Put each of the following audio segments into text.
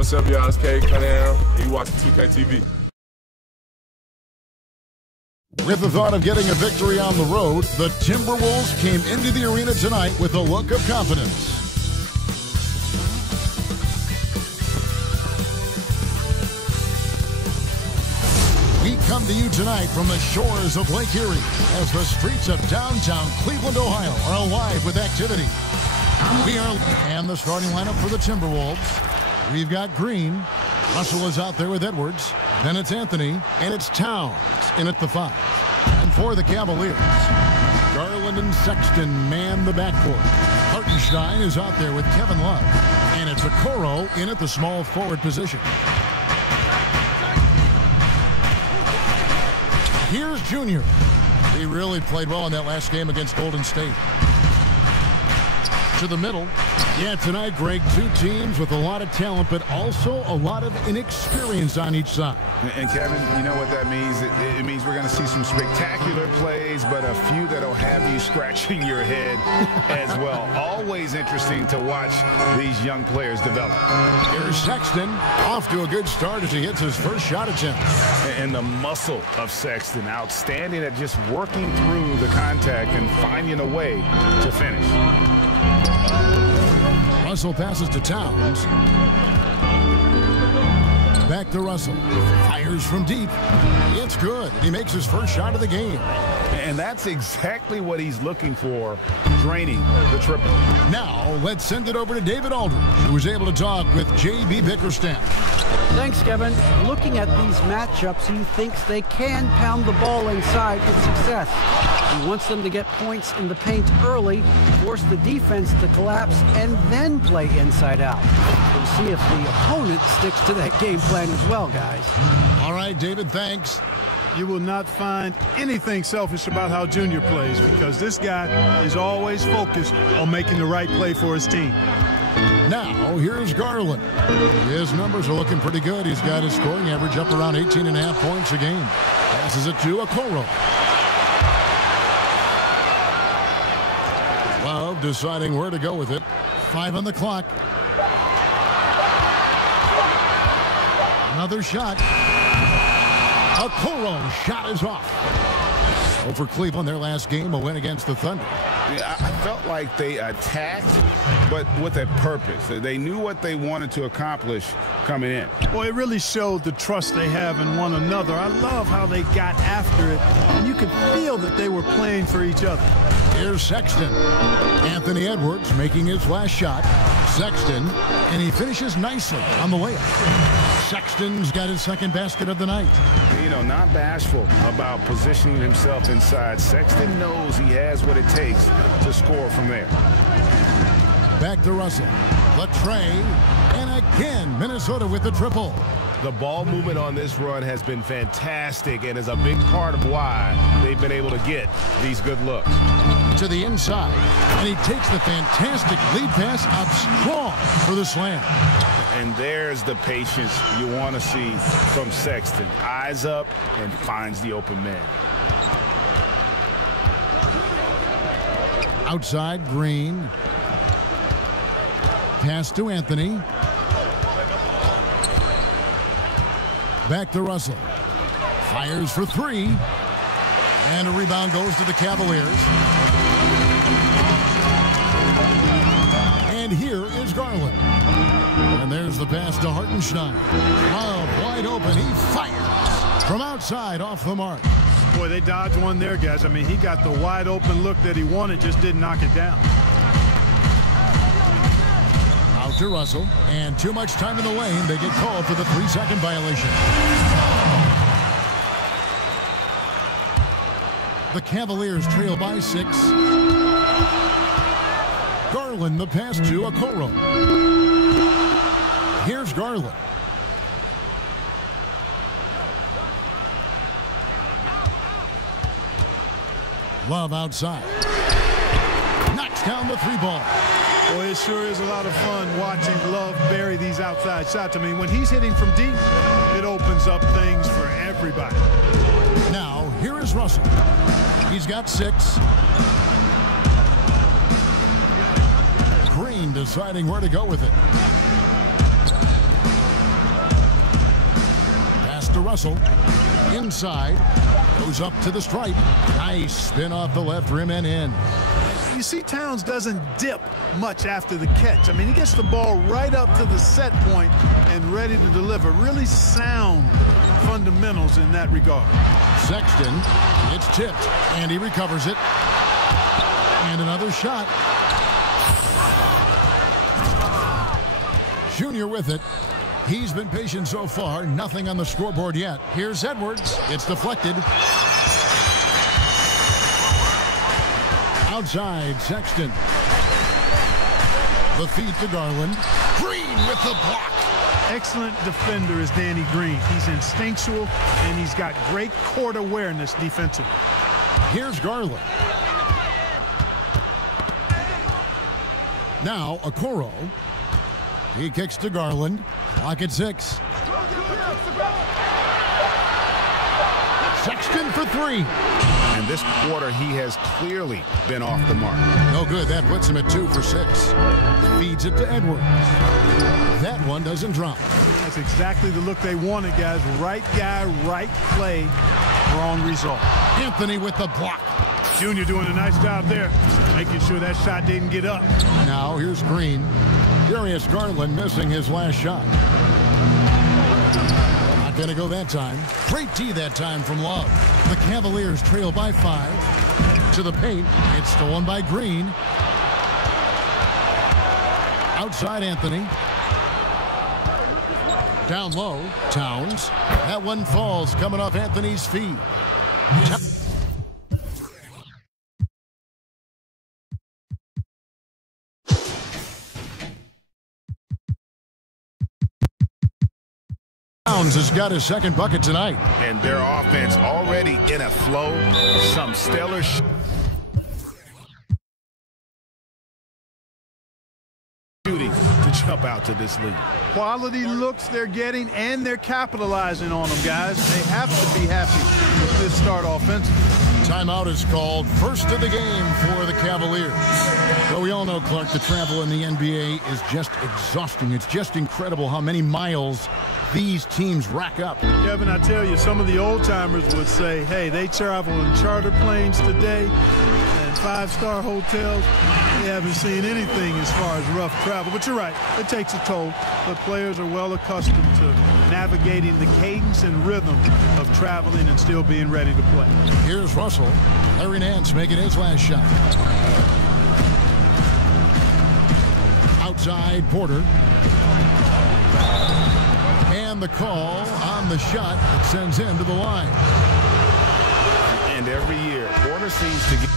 What's up, y'all? It's Cade Cunningham, and you watching 2K TV. With the thought of getting a victory on the road, the Timberwolves came into the arena tonight with a look of confidence. We come to you tonight from the shores of Lake Erie as the streets of downtown Cleveland, Ohio are alive with activity. And the starting lineup for the Timberwolves. We've got Green. Russell is out there with Edwards. Then it's Anthony, and it's Towns in at the 5. And for the Cavaliers, Garland and Sexton man the backcourt. Hartenstein is out there with Kevin Love. And it's Okoro in at the small forward position. Here's Junior. He really played well in that last game against Golden State. To the middle. Yeah, tonight, Greg, two teams with a lot of talent, but also a lot of inexperience on each side. And Kevin, you know what that means? It means we're going to see some spectacular plays, but a few that'll have you scratching your head as well. Always interesting to watch these young players develop. Here's Sexton off to a good start as he hits his first shot attempt. And the muscle of Sexton, outstanding at just working through the contact and finding a way to finish. Russell passes to Towns. Back to Russell. Fires from deep. It's good. He makes his first shot of the game. And that's exactly what he's looking for, draining the triple. Now, let's send it over to David Aldridge, who was able to talk with J.B. Bickerstaff. Thanks, Kevin. Looking at these matchups, he thinks they can pound the ball inside with success. He wants them to get points in the paint early, force the defense to collapse, and then play inside out. We'll see if the opponent sticks to that game plan as well, guys. All right, David, thanks. You will not find anything selfish about how Junior plays because this guy is always focused on making the right play for his team. Now, here's Garland. His numbers are looking pretty good. He's got his scoring average up around 18.5 points a game. Passes it to Okoro. Love deciding where to go with it. 5 on the clock. Another shot. Okoro shot is off. Over Cleveland, their last game, a win against the Thunder. Yeah, I felt like they attacked, but with a purpose. They knew what they wanted to accomplish coming in. Well, it really showed the trust they have in one another. I love how they got after it, and you could feel that they were playing for each other. Here's Sexton. Anthony Edwards making his last shot. Sexton, and he finishes nicely on the layup. Sexton's got his second basket of the night. You know, not bashful about positioning himself inside. Sexton knows he has what it takes to score from there. Back to Russell. Latre, and again, Minnesota with the triple. The ball movement on this run has been fantastic and is a big part of why they've been able to get these good looks. To the inside, and he takes the fantastic lead pass up strong for the slam. And there's the patience you want to see from Sexton. Eyes up and finds the open man. Outside, Green. Pass to Anthony. Back to Russell. Fires for 3. And a rebound goes to the Cavaliers. And here is Garland. And there's the pass to Hartenstein. Love wide open. He fires from outside off the mark. Boy, they dodged one there, guys. I mean, he got the wide open look that he wanted, just didn't knock it down. Out to Russell, and too much time in the lane. They get called for the 3-second violation. The Cavaliers trail by 6. Garland, the pass to Okoro. Here's Garland. Love outside. Knocks down the 3-ball. Boy, it sure is a lot of fun watching Love bury these outside shots. I mean, when he's hitting from deep, it opens up things for everybody. Now, here is Russell. He's got 6. Green deciding where to go with it. to Russell. Inside. Goes up to the stripe. Nice spin off the left rim and in. You see Towns doesn't dip much after the catch. I mean, he gets the ball right up to the set point and ready to deliver. Really sound fundamentals in that regard. Sexton, it's tipped, and he recovers it. And another shot. Junior with it. He's been patient so far. Nothing on the scoreboard yet. Here's Edwards. It's deflected. Outside, Sexton. The feed to Garland. Green with the block. Excellent defender is Danny Green. He's instinctual, and he's got great court awareness defensively. Here's Garland. Now, Okoro. He kicks to Garland. Clock at 6. Sexton for 3. And this quarter, he has clearly been off the mark. No good. That puts him at 2 for 6. Feeds it to Edwards. That one doesn't drop. That's exactly the look they wanted, guys. Right guy, right play, wrong result. Anthony with the block. Junior doing a nice job there, making sure that shot didn't get up. Now here's Green. Darius Garland missing his last shot. Not going to go that time. Great tee that time from Love. The Cavaliers trail by 5. To the paint. It's stolen by Green. Outside Anthony. Down low. Towns. That one falls coming off Anthony's feet. Towns has got his second bucket tonight. And their offense already in a flow. Some stellar shooting to jump out to this lead. Quality looks they're getting, and they're capitalizing on them, guys. They have to be happy with this start offensively. Timeout is called. First of the game for the Cavaliers. Well, we all know, Clark, the travel in the NBA is just exhausting. It's just incredible how many miles these teams rack up. Kevin, I tell you, some of the old-timers would say, hey, they travel in charter planes today and 5-star hotels. They haven't seen anything as far as rough travel. But you're right, it takes a toll. But players are well accustomed to navigating the cadence and rhythm of traveling and still being ready to play. Here's Russell. Larry Nance making his last shot. Outside Porter. And the call on the shot that sends him to the line. And every year, Porter seems to get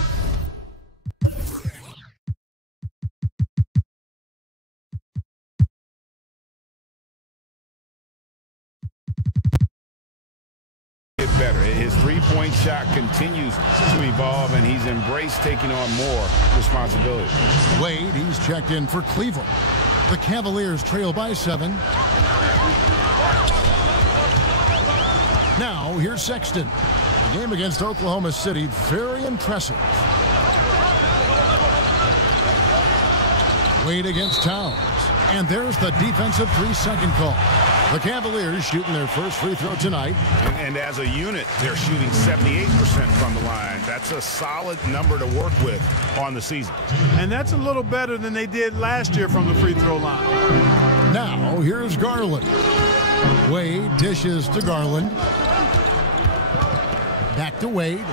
better. His three-point shot continues to evolve, and he's embraced taking on more responsibility. Wade, he's checked in for Cleveland. The Cavaliers trail by 7. Now, here's Sexton. The game against Oklahoma City, very impressive. Wade against Towns. And there's the defensive 3-second call. The Cavaliers shooting their first free throw tonight. And as a unit, they're shooting 78% from the line. That's a solid number to work with on the season. And that's a little better than they did last year from the free throw line. Now, here's Garland. Wade dishes to Garland. Back to Wade.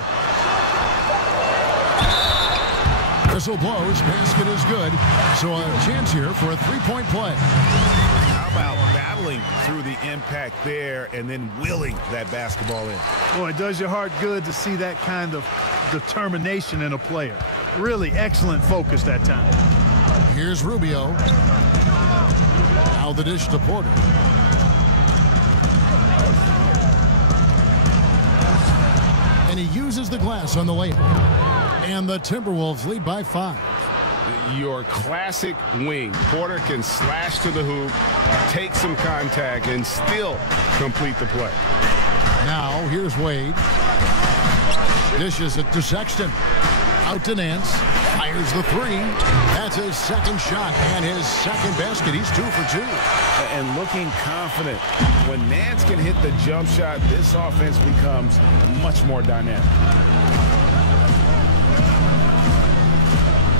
Whistle blows. Basket is good. So a chance here for a 3-point play. How about battling through the impact there and then willing that basketball in? Boy, it does your heart good to see that kind of determination in a player. Really excellent focus that time. Here's Rubio. Now the dish to Porter. And he uses the glass on the layup. And the Timberwolves lead by 5. Your classic wing. Porter can slash to the hoop, take some contact, and still complete the play. Now, here's Wade. Dishes it to Sexton. Out to Nance. Fires the three. That's his second shot and his second basket. He's 2 for 2. And looking confident. When Nance can hit the jump shot, this offense becomes much more dynamic.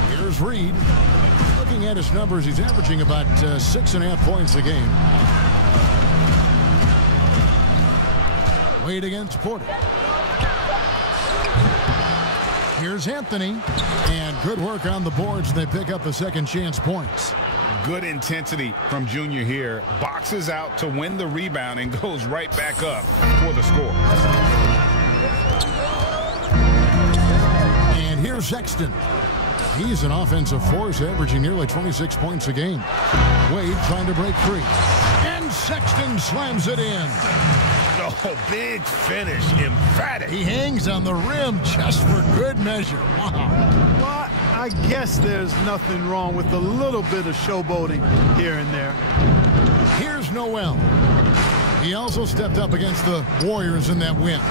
Here's Reed. Looking at his numbers, he's averaging about 6.5 points a game. Wade against Porter. Here's Anthony. And good work on the boards. They pick up the second chance points. Good intensity from Junior here. Boxes out to win the rebound and goes right back up for the score. And here's Sexton. He's an offensive force, averaging nearly 26 points a game. Wade trying to break free. And Sexton slams it in. Oh, big finish. Emphatic. He hangs on the rim just for good measure. Wow. Well, I guess there's nothing wrong with a little bit of showboating here and there. Here's Noel. He also stepped up against the Warriors in that win.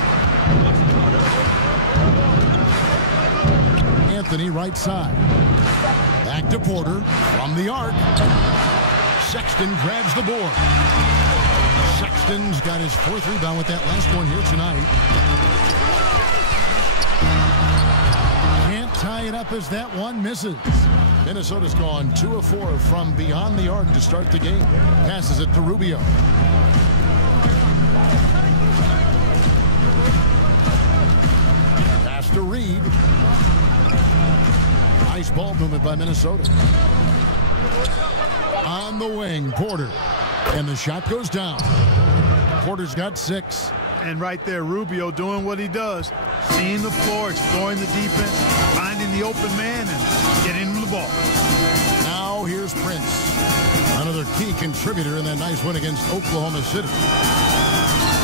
Anthony right side. Back to Porter from the arc. Sexton grabs the board. Sexton's got his 4th rebound with that last one here tonight. Can't tie it up as that one misses. Minnesota's gone 2 of 4 from beyond the arc to start the game. Passes it to Rubio. Pass to Reed. Nice ball movement by Minnesota. On the wing, Porter. And the shot goes down. Porter's got 6. And right there, Rubio doing what he does. Seeing the floor, exploring the defense, finding the open man, and getting him the ball. Now here's Prince. Another key contributor in that nice win against Oklahoma City.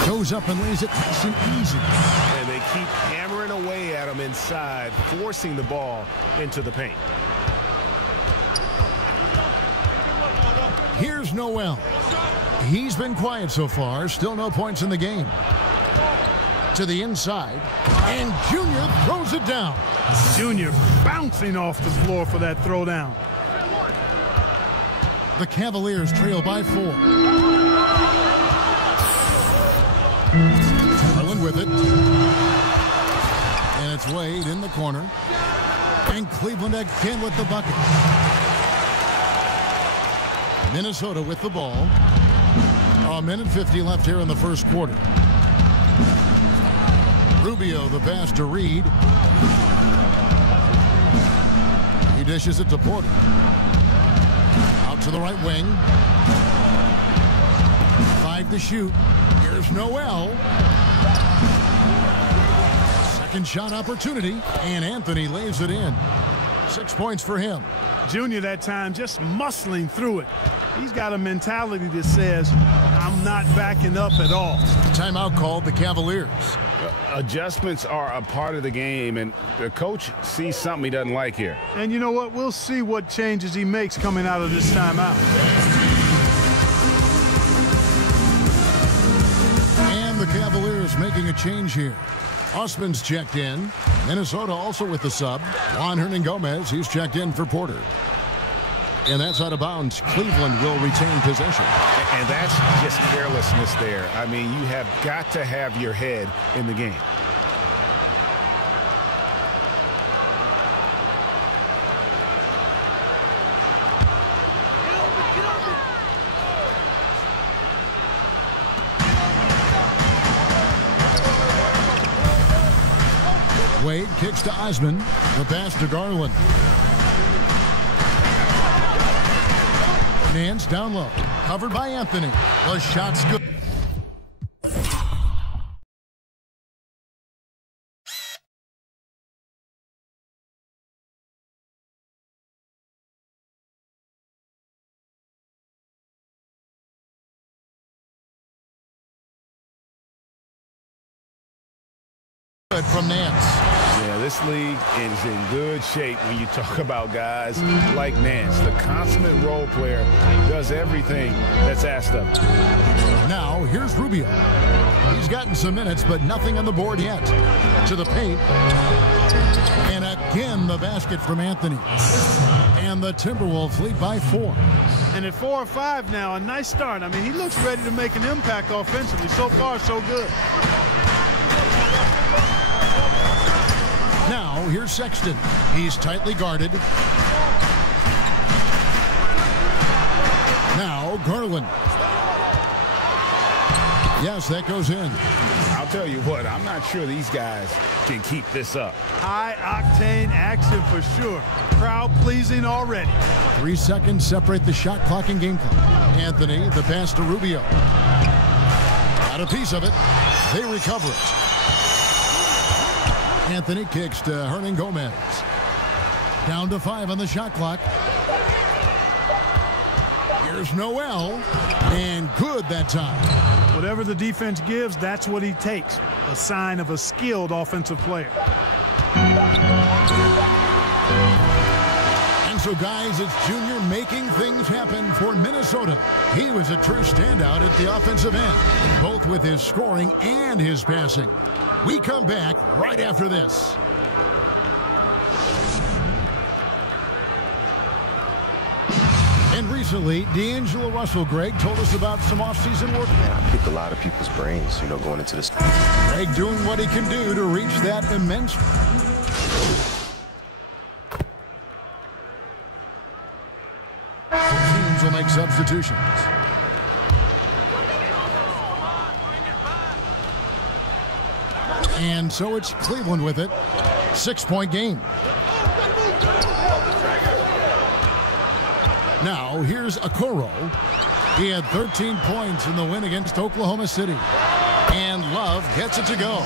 Goes up and lays it nice and easy. And they keep hammering away at him inside, forcing the ball into the paint. Here's Noel. He's been quiet so far. Still no points in the game. To the inside. And Junior throws it down. Junior bouncing off the floor for that throwdown. The Cavaliers trail by 4. Garland with it. And it's Wade in the corner. And Cleveland again with the bucket. Minnesota with the ball. A minute 50 left here in the first quarter. Rubio, the pass to Reed. He dishes it to Porter. Out to the right wing. 5 to shoot. Here's Noel. Second shot opportunity. And Anthony lays it in. 6 points for him. Junior that time just muscling through it. He's got a mentality that says, I'm not backing up at all. Timeout called the Cavaliers. Adjustments are a part of the game, and the coach sees something he doesn't like here. And you know what? We'll see what changes he makes coming out of this timeout. And the Cavaliers making a change here. Osman's checked in. Minnesota also with the sub. Juan Hernangomez, he's checked in for Porter. And that's out of bounds. Cleveland will retain possession. And that's just carelessness there. I mean, you have got to have your head in the game. Wade kicks to Osman. The pass to Garland. Nance down low. Covered by Anthony. The shot's good. From Nance. Yeah, this league is in good shape when you talk about guys like Nance. The consummate role player does everything that's asked of him. Now, here's Rubio. He's gotten some minutes, but nothing on the board yet. To the paint. And a Again, the basket from Anthony. And the Timberwolves lead by 4. And at 4 or 5 now, a nice start. I mean, he looks ready to make an impact offensively. So far, so good. Now, here's Sexton. He's tightly guarded. Now, Garland. Yes, that goes in. I'll tell you what, I'm not sure these guys can keep this up. High-octane action for sure. Crowd-pleasing already. 3 seconds separate the shot clock and game clock. Anthony, the pass to Rubio. Got a piece of it. They recover it. Anthony kicks to Hernan Gomez. Down to 5 on the shot clock. Here's Noel. And good that time. Whatever the defense gives, that's what he takes. A sign of a skilled offensive player. And so, guys, it's Junior making things happen for Minnesota. He was a true standout at the offensive end, both with his scoring and his passing. We come back right after this. And recently, D'Angelo Russell, Greg, told us about some offseason work. Man, I picked a lot of people's brains, going into this. Greg doing what he can do to reach that immense. Teams will make substitutions. And so it's Cleveland with it. 6-point game. Now, here's Okoro. He had 13 points in the win against Oklahoma City. And Love gets it to go.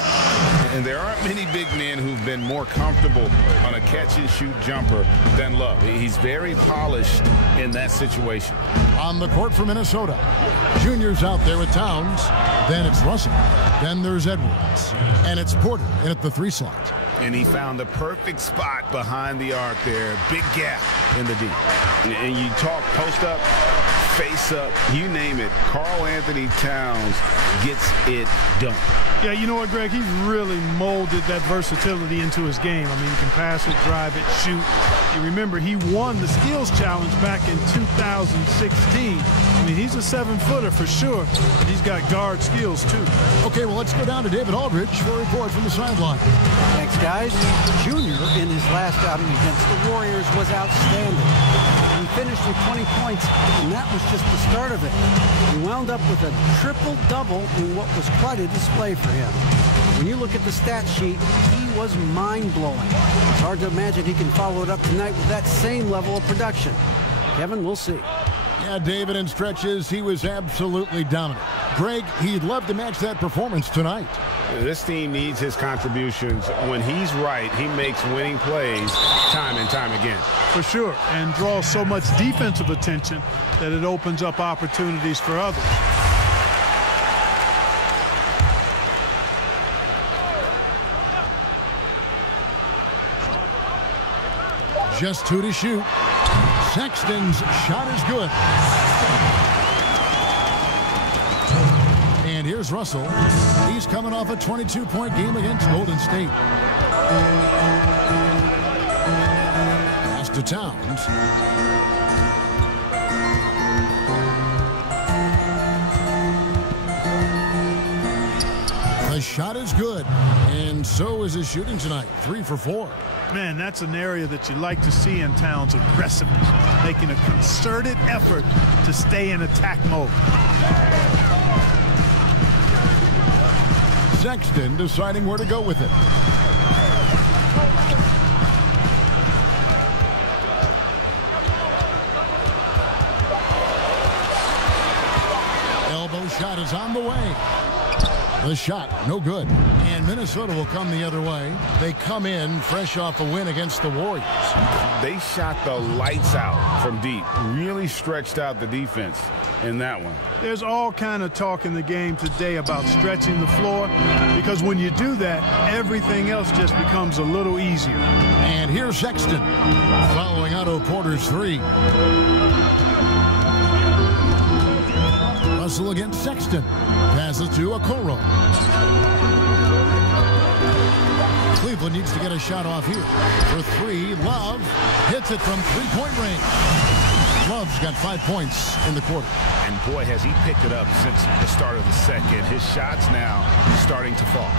And there aren't many big men who've been more comfortable on a catch-and-shoot jumper than Love. He's very polished in that situation. On the court for Minnesota. Junior's out there with Towns. Then it's Russell. Then there's Edwards. And it's Porter in at the 3 slot. And he found the perfect spot behind the arc there. Big gap in the D. And you talk post up, face up, you name it. Karl Anthony Towns gets it done. Yeah, you know what, Greg? He's really molded that versatility into his game. I mean, he can pass it, drive it, shoot. You remember, he won the skills challenge back in 2016. I mean, he's a 7-footer for sure. He's got guard skills, too. Okay, well, let's go down to David Aldridge for a report from the sideline. Thanks, guys. Junior, in his last outing against the Warriors, was outstanding. He finished with 20 points, and that was just the start of it. He wound up with a triple-double in what was quite a display for him. When you look at the stat sheet, he was mind-blowing. It's hard to imagine he can follow it up tonight with that same level of production. Kevin, we'll see. Yeah, David, in stretches, he was absolutely dominant. Greg, he'd love to match that performance tonight. This team needs his contributions. When he's right, he makes winning plays time and time again. For sure, and draws so much defensive attention that it opens up opportunities for others. Just 2 to shoot. Sexton's shot is good. And here's Russell. He's coming off a 22-point game against Golden State. Pass to Towns. The shot is good, and so is his shooting tonight. 3 for 4. Man, that's an area that you like to see in Towns' aggressiveness, making a concerted effort to stay in attack mode. Sexton deciding where to go with it. Elbow shot is on the way. The shot, no good. And Minnesota will come the other way. They come in fresh off a win against the Warriors. They shot the lights out from deep. Really stretched out the defense in that one. There's all kind of talk in the game today about stretching the floor, because when you do that, everything else just becomes a little easier. And here's Sexton following Otto Porter's 3. Russell against Sexton. Passes to Okoro. Cleveland needs to get a shot off here. For three, Love hits it from three-point range. Love's got 5 points in the quarter. And boy, has he picked it up since the start of the second. His shots now starting to fall.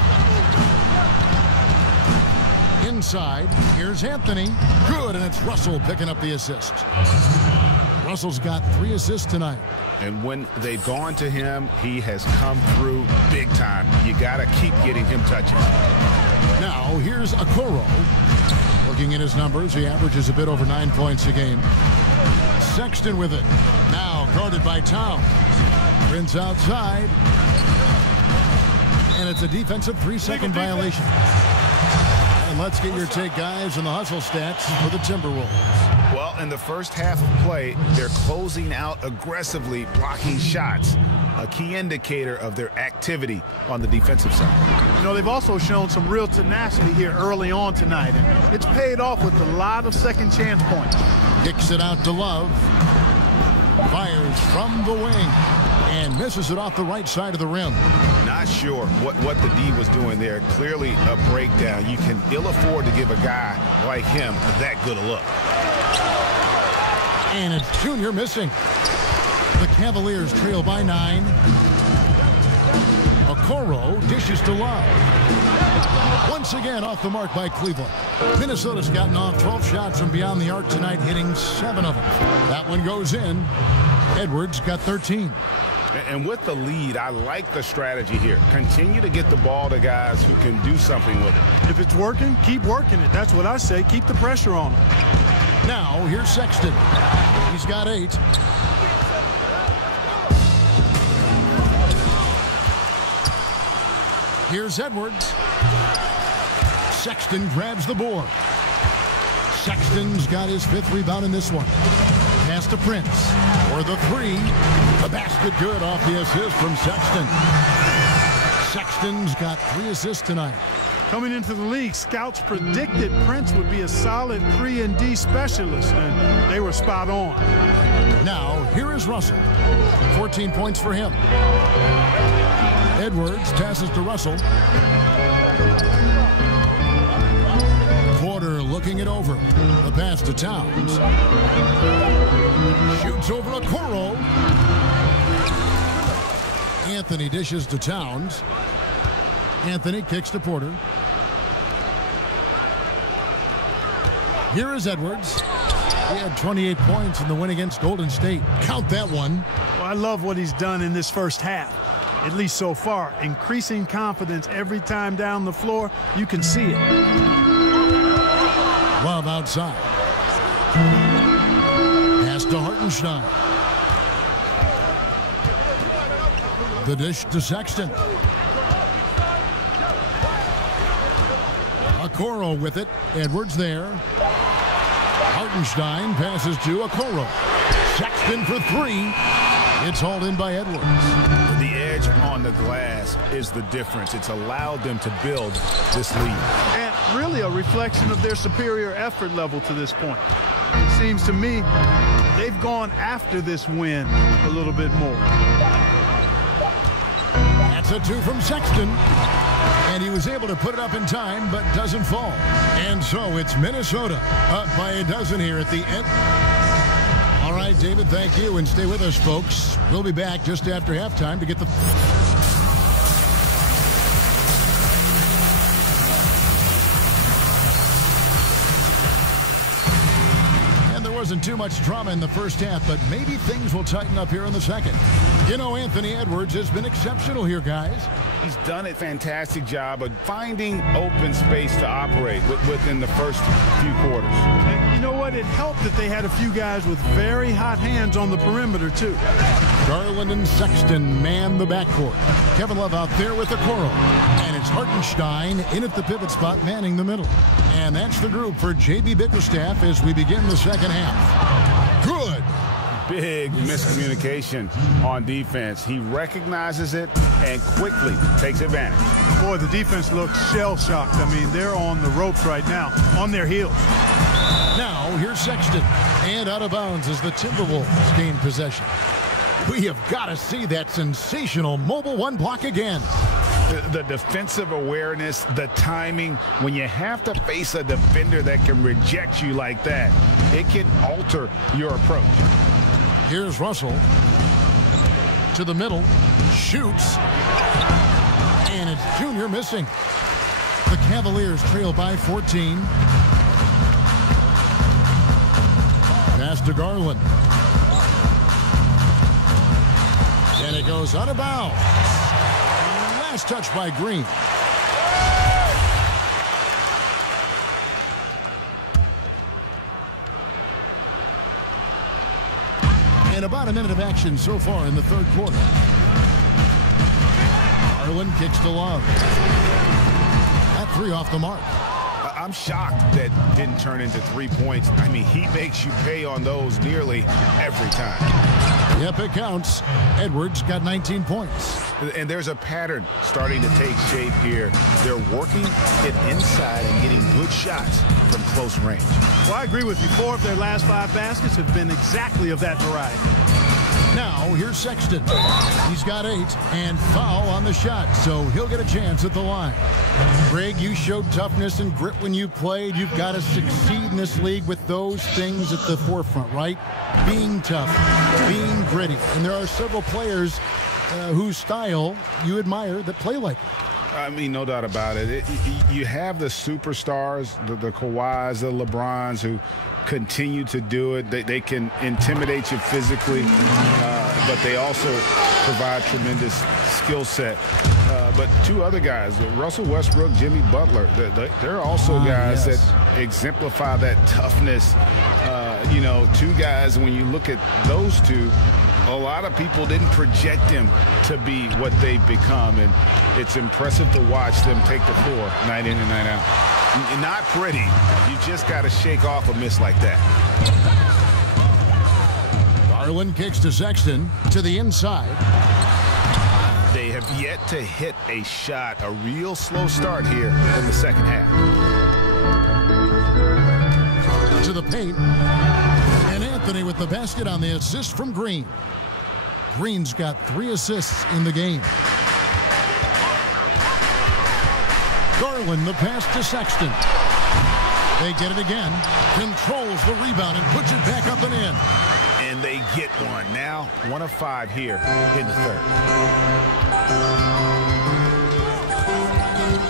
Inside, here's Anthony. Good, and it's Russell picking up the assist. Russell's got 3 assists tonight. And when they've gone to him, he has come through big time. You got to keep getting him touches. Now, here's Okoro. Looking at his numbers, he averages a bit over 9 points a game. Sexton with it. Now guarded by Towns. Prince outside. And it's a defensive 3-second violation. And let's get your take, guys, on the hustle stats for the Timberwolves. Well, in the first half of play, they're closing out aggressively, blocking shots. A key indicator of their activity on the defensive side. You know, they've also shown some real tenacity here early on tonight, and it's paid off with a lot of second chance points. Kicks it out to Love. Fires from the wing and misses it off the right side of the rim. Not sure what the D was doing there. Clearly a breakdown. You can ill afford to give a guy like him that good a look. And it's Junior missing. The Cavaliers trail by 9. Okoro dishes to Love. Once again off the mark by Cleveland. Minnesota's gotten off 12 shots from beyond the arc tonight, hitting 7 of them. That one goes in. Edwards got 13. And with the lead, I like the strategy here. Continue to get the ball to guys who can do something with it. If it's working, keep working it. That's what I say. Keep the pressure on him. Now, here's Sexton. He's got 8. Here's Edwards. Sexton grabs the board. Sexton's got his 5th rebound in this one. Pass to Prince for the 3. The basket good off the assist from Sexton. Sexton's got 3 assists tonight. Coming into the league, scouts predicted Prince would be a solid 3-and-D specialist, and they were spot on. Now, here is Russell. 14 points for him. Edwards passes to Russell. Porter looking it over. The pass to Towns. Shoots over Okoro. Anthony dishes to Towns. Anthony kicks to Porter. Here is Edwards. He had 28 points in the win against Golden State. Count that one. Well, I love what he's done in this first half, at least so far. Increasing confidence every time down the floor. You can see it. Love outside. Pass to Hartenstein. The dish to Sexton. Okoro with it. Edwards there. Hartenstein passes to Okoro. Sexton for 3. It's hauled in by Edwards. The edge on the glass is the difference. It's allowed them to build this lead. And really a reflection of their superior effort level to this point. It seems to me they've gone after this win a little bit more. That's a 2 from Sexton. And he was able to put it up in time, but doesn't fall. And so it's Minnesota up by a dozen here at the end. All right, David, thank you. And stay with us, folks. We'll be back just after halftime to get the... Wasn't too much drama in the first half, but maybe things will tighten up here in the second. You know, Anthony Edwards has been exceptional here, guys. He's done a fantastic job of finding open space to operate within the first few quarters. And you know what? It helped that they had a few guys with very hot hands on the perimeter, too. Garland and Sexton man the backcourt. Kevin Love out there with Okoro. And it's Hartenstein in at the pivot spot, manning the middle. And that's the group for J.B. Bickerstaff as we begin the second half. Good. Big miscommunication on defense. He recognizes it and quickly takes advantage. Boy, the defense looks shell-shocked. I mean, they're on the ropes right now, on their heels. Now, here's Sexton. And out of bounds as the Timberwolves gain possession. We have got to see that sensational mobile 1 block again. The defensive awareness, the timing, when you have to face a defender that can reject you like that, it can alter your approach. Here's Russell to the middle, shoots, and it's Junior missing. The Cavaliers trail by 14. Pass to Garland. And it goes out of bounds. Last touch by Green. And about a minute of action so far in the third quarter. Garland kicks to Love. That three off the mark. I'm shocked that didn't turn into 3 points. I mean, he makes you pay on those nearly every time. Yep, it counts. Edwards got 19 points. And there's a pattern starting to take shape here. They're working it inside and getting good shots from close range. Well, I agree with you. 4 of their last 5 baskets have been exactly of that variety. Now, here's Sexton. He's got 8 and foul on the shot, so he'll get a chance at the line. Greg, you showed toughness and grit when you played. You've got to succeed in this league with those things at the forefront, right? Being tough, being gritty. And there are several players whose style you admire that play like it. I mean, no doubt about it. You have the superstars, the Kawhis, the LeBrons, who continue to do it. They can intimidate you physically, but they also provide tremendous skill set. But 2 other guys, Russell Westbrook, Jimmy Butler, they're also guys that exemplify that toughness. 2 guys, when you look at those 2, a lot of people didn't project them to be what they've become, and it's impressive to watch them take the floor night in and night out. Not pretty. You just got to shake off a miss like that. Garland kicks to Sexton to the inside. They have yet to hit a shot, a real slow start here in the second half. To the paint. And Anthony with the basket on the assist from Green. Green's got 3 assists in the game. Garland, the pass to Sexton. They get it again. Controls the rebound and puts it back up and in. And they get one. Now 1 of 5 here in the third.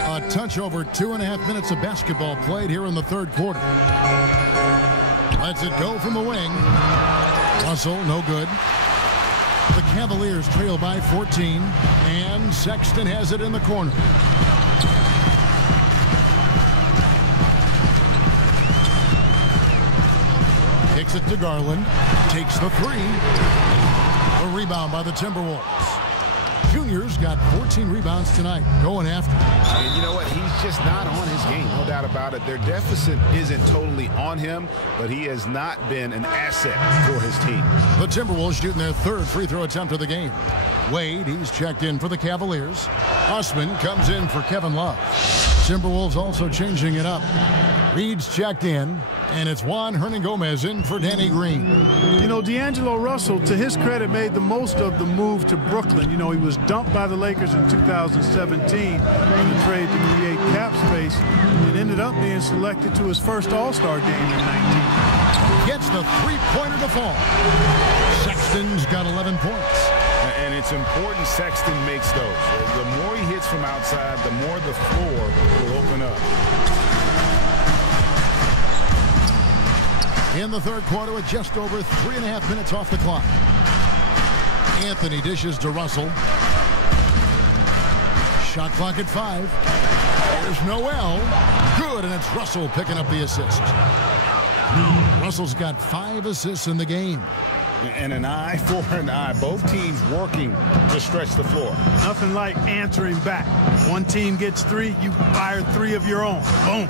A touch over 2.5 minutes of basketball played here in the third quarter. Lets it go from the wing. Russell, no good. The Cavaliers trail by 14, and Sexton has it in the corner. Kicks it to Garland. Takes the 3. A rebound by the Timberwolves. Junior's got 14 rebounds tonight, going after. And you know what? He's just not on his game, no doubt about it. Their deficit isn't totally on him, but he has not been an asset for his team. The Timberwolves shooting their 3rd free throw attempt of the game. Wade, he's checked in for the Cavaliers. Osman comes in for Kevin Love. Timberwolves also changing it up. Reed's checked in, and it's Juan Hernangomez in for Danny Green. You know, D'Angelo Russell, to his credit, made the most of the move to Brooklyn. You know, he was dumped by the Lakers in 2017 in the trade to create cap space and ended up being selected to his first All-Star game in 19. Gets the 3-pointer to fall. Sexton's got 11 points. And it's important Sexton makes those. The more he hits from outside, the more the floor will open up. In the third quarter with just over 3.5 minutes off the clock. Anthony dishes to Russell. Shot clock at 5. There's Noel. Good, and it's Russell picking up the assist. Russell's got 5 assists in the game. And an eye for an eye. Both teams working to stretch the floor. Nothing like answering back. One team gets 3, you fire 3 of your own. Boom.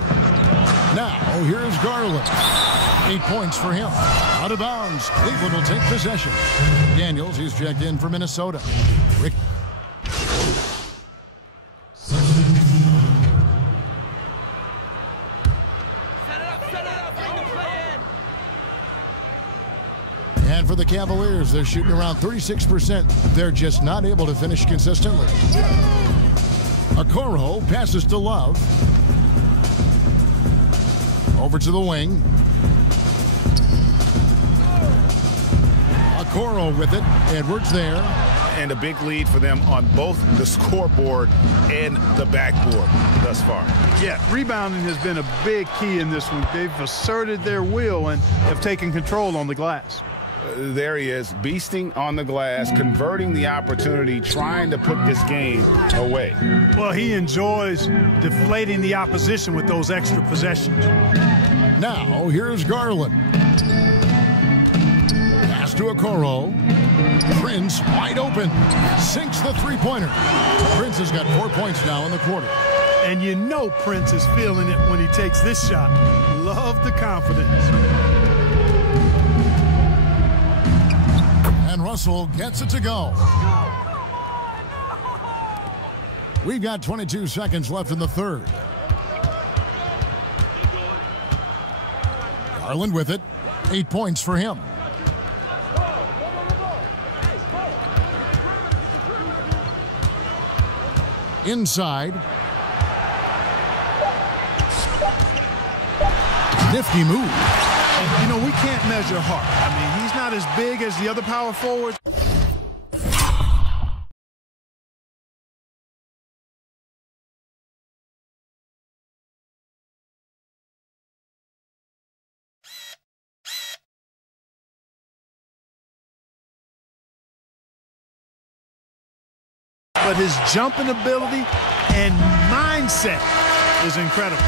Now, here's Garland. 8 points for him. Out of bounds. Cleveland will take possession. Daniels, he's checked in for Minnesota. Rick. And for the Cavaliers, they're shooting around 36%. They're just not able to finish consistently. Okoro passes to Love. Over to the wing. Okoro with it. Edwards there. And a big lead for them on both the scoreboard and the backboard thus far. Yeah, rebounding has been a big key in this one. They've asserted their will and have taken control on the glass. There he is, beasting on the glass, converting the opportunity, trying to put this game away. Well, he enjoys deflating the opposition with those extra possessions. Now, here's Garland. Pass to Okoro. Prince wide open. Sinks the three-pointer. Prince has got 4 points now in the quarter. And you know Prince is feeling it when he takes this shot. Love the confidence. And Russell gets it to go. We've got 22 seconds left in the third. Garland with it. 8 points for him. Inside. Nifty move. And, you know, we can't measure heart. I mean, he's not as big as the other power forwards. But his jumping ability and mindset is incredible.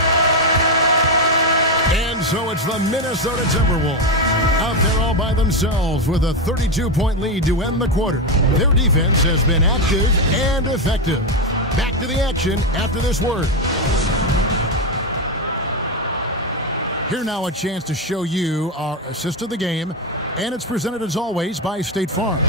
And so it's the Minnesota Timberwolves out there all by themselves with a 32-point lead to end the quarter. Their defense has been active and effective. Back to the action after this word. Here now a chance to show you our assist of the game, and it's presented as always by State Farm.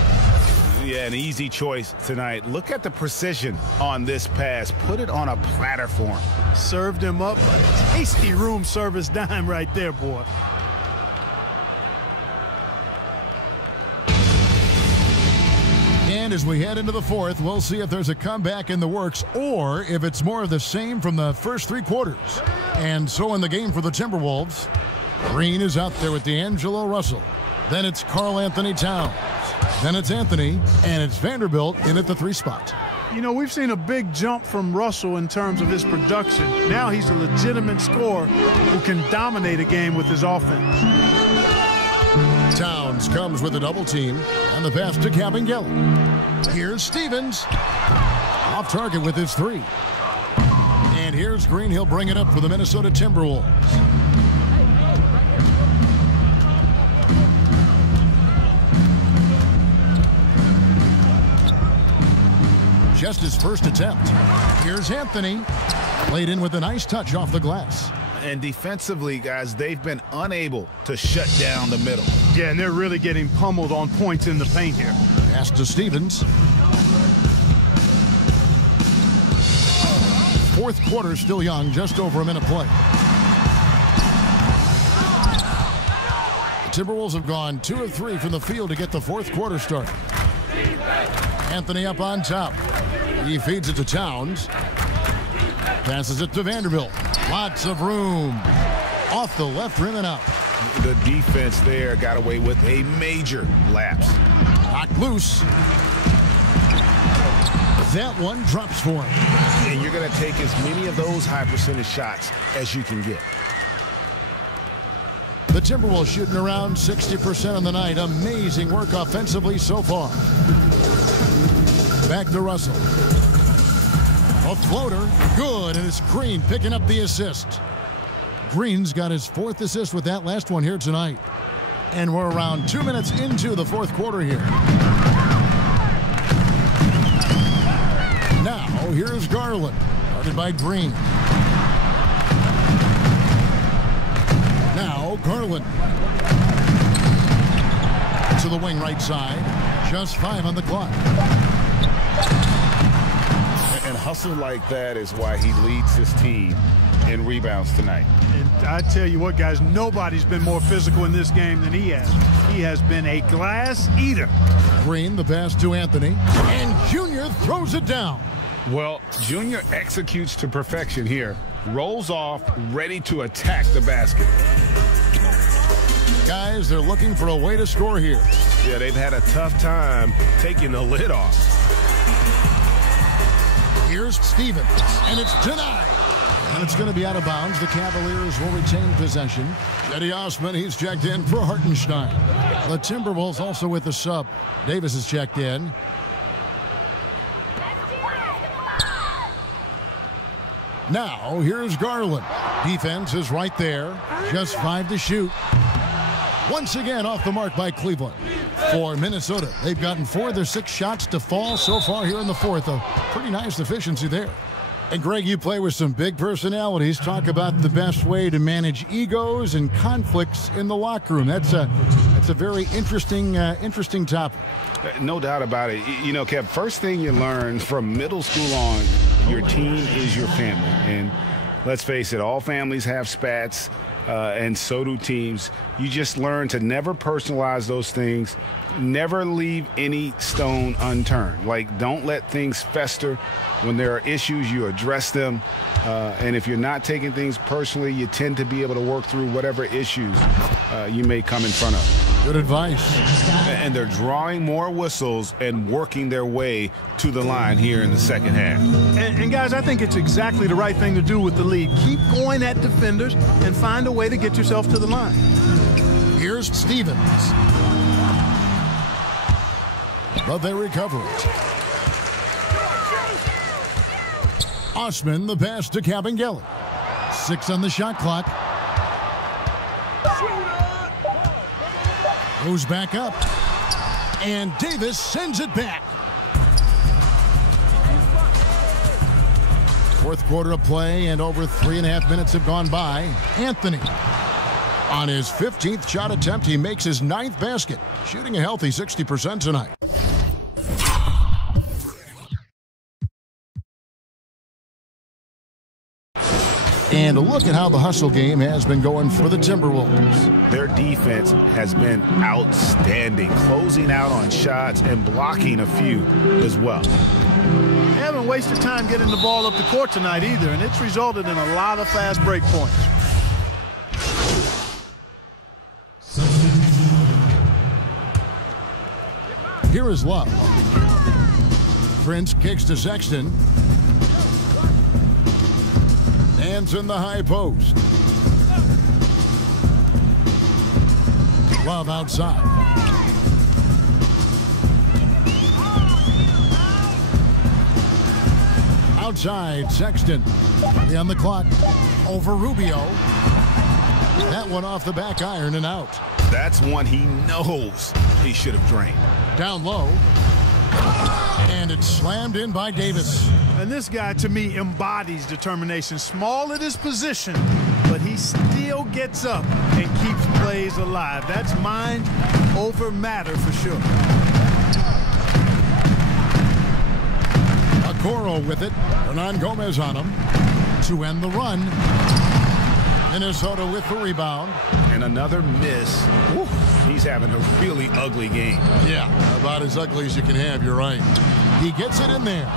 Yeah, an easy choice tonight. Look at the precision on this pass. Put it on a platter for him. Served him up a tasty room service dime right there, boy. And as we head into the fourth, we'll see if there's a comeback in the works or if it's more of the same from the first three quarters. And so in the game for the Timberwolves, Green is out there with D'Angelo Russell. Then it's Karl Anthony Towns. Then it's Anthony, and it's Vanderbilt in at the 3 spot. You know, we've seen a big jump from Russell in terms of his production. Now he's a legitimate scorer who can dominate a game with his offense. Towns comes with a double team, and the pass to Kabengele. Here's Stevens. Off target with his 3. And here's Green. He'll bring it up for the Minnesota Timberwolves. Just his first attempt. Here's Anthony. Played in with a nice touch off the glass. And defensively, guys, they've been unable to shut down the middle. Yeah, and they're really getting pummeled on points in the paint here. Pass to Stevens. Fourth quarter still young, just over a minute play. The Timberwolves have gone 2 of 3 from the field to get the fourth quarter started. Anthony up on top. He feeds it to Towns. Passes it to Vanderbilt. Lots of room. Off the left rim and out. The defense there got away with a major lapse. Knocked loose. That one drops for him. And you're going to take as many of those high percentage shots as you can get. The Timberwolves shooting around 60% on the night. Amazing work offensively so far. Back to Russell. A floater. Good. And it's Green picking up the assist. Green's got his 4th assist with that last one here tonight. And we're around 2 minutes into the fourth quarter here. Now, here's Garland. Guarded by Green. Now, Garland. To the wing right side. Just 5 on the clock. And hustle like that is why he leads his team in rebounds tonight. And I tell you what, guys, nobody's been more physical in this game than he has. He has been a glass eater. Green, the pass to Anthony. And Junior throws it down. Well, Junior executes to perfection here. Rolls off, ready to attack the basket. Guys, they're looking for a way to score here. Yeah, they've had a tough time taking the lid off. Here's Stevens, and it's denied. And it's going to be out of bounds. The Cavaliers will retain possession. Eddie Osman, he's checked in for Hartenstein. The Timberwolves also with the sub. Davis is checked in. Now, here's Garland. Defense is right there. Just 5 to shoot. Once again off the mark by Cleveland. For Minnesota, they've gotten 4 of their 6 shots to fall so far here in the fourth. A pretty nice efficiency there. And Greg, you play with some big personalities. Talk about the best way to manage egos and conflicts in the locker room. That's a very interesting topic. No doubt about it. You know, Kev, first thing you learn from middle school on, your team is your family. And let's face it, all families have spats, and so do teams. You just learn to never personalize those things. Never leave any stone unturned. Like, don't let things fester. When there are issues, you address them. And if you're not taking things personally, you tend to be able to work through whatever issues you may come in front of. Good advice. And they're drawing more whistles and working their way to the line here in the second half. And guys, I think it's exactly the right thing to do with the lead. Keep going at defenders and find a way to get yourself to the line. Here's Stevens. But they recover it. Osman, the pass to Kabengele. 6 on the shot clock. Goes back up. And Davis sends it back. Fourth quarter of play, and over 3.5 minutes have gone by. Anthony, on his 15th shot attempt, he makes his 9th basket, shooting a healthy 60% tonight. And look at how the hustle game has been going for the Timberwolves. Their defense has been outstanding, closing out on shots and blocking a few as well. They haven't wasted time getting the ball up the court tonight either, and it's resulted in a lot of fast break points. Here is Love. Prince kicks to Sexton. Hands in the high post. Love outside. Outside, Sexton. On the clock. Over Rubio. That one off the back iron and out. That's one he knows he should have drained. Down low. And it's slammed in by Davis. And this guy, to me, embodies determination. Small at his position, but he still gets up and keeps plays alive. That's mind over matter for sure. Okoro with it. Hernan Gomez on him to end the run. Minnesota with the rebound. And another miss. Ooh, he's having a really ugly game. Yeah, about as ugly as you can have, you're right. He gets it in there.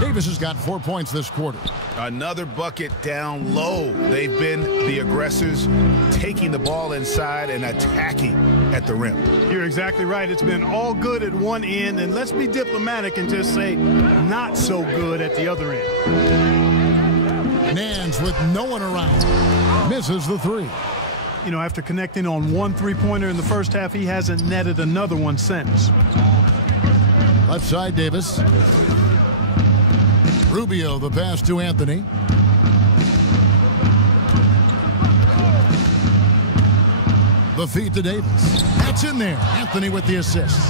Davis has got 4 points this quarter. Another bucket down low. They've been the aggressors, taking the ball inside and attacking at the rim. You're exactly right. It's been all good at one end, and let's be diplomatic and just say not so good at the other end. Nance with no one around. Misses the 3. You know, after connecting on 1 3-pointer in the first half, he hasn't netted another one since. Left side, Davis. Rubio, the pass to Anthony. The feed to Davis. That's in there. Anthony with the assist.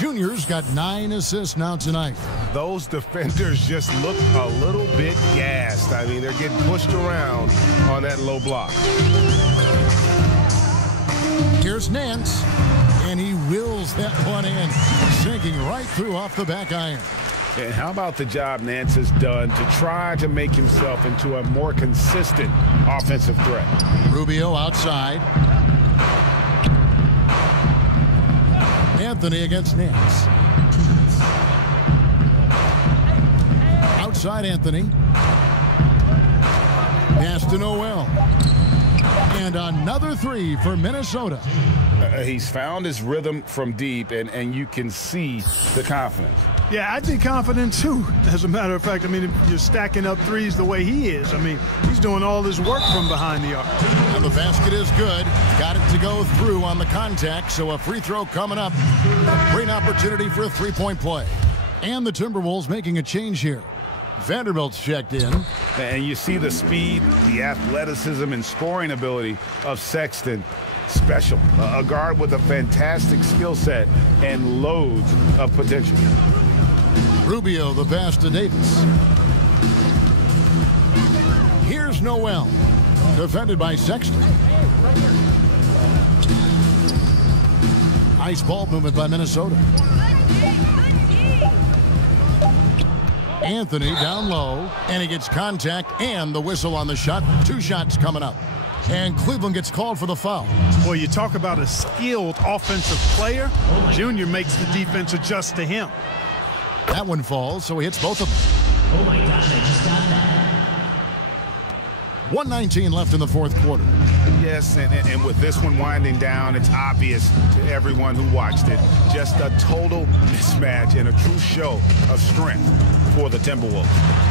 Junior's got 9 assists now tonight. Those defenders just look a little bit gassed. I mean, they're getting pushed around on that low block. Here's Nance. And he wills that one in, sinking right through off the back iron. And how about the job Nance has done to try to make himself into a more consistent offensive threat? Rubio outside. Anthony against Nance. outside Anthony. Pass to Noel. And another three for Minnesota. He's found his rhythm from deep, and you can see the confidence. Yeah, I think confident too. As a matter of fact, I mean, if you're stacking up threes the way he is, I mean, he's doing all this work from behind the arc. And the basket is good. Got it to go through on the contact, so a free throw coming up. A great opportunity for a three-point play. And the Timberwolves making a change here. Vanderbilt's checked in. And you see the speed, the athleticism, and scoring ability of Sexton. Special. A guard with a fantastic skill set and loads of potential. Rubio, the pass to Davis. Here's Noel. Defended by Sexton. Nice ball movement by Minnesota. Anthony down low, and he gets contact and the whistle on the shot. 2 shots coming up. And Cleveland gets called for the foul. Boy, you talk about a skilled offensive player. Junior makes the defense adjust to him. That one falls, so he hits both of them. Oh my gosh, I just got that. 1:19 left in the fourth quarter. Yes, and with this one winding down, it's obvious to everyone who watched it. Just a total mismatch and a true show of strength for the Timberwolves.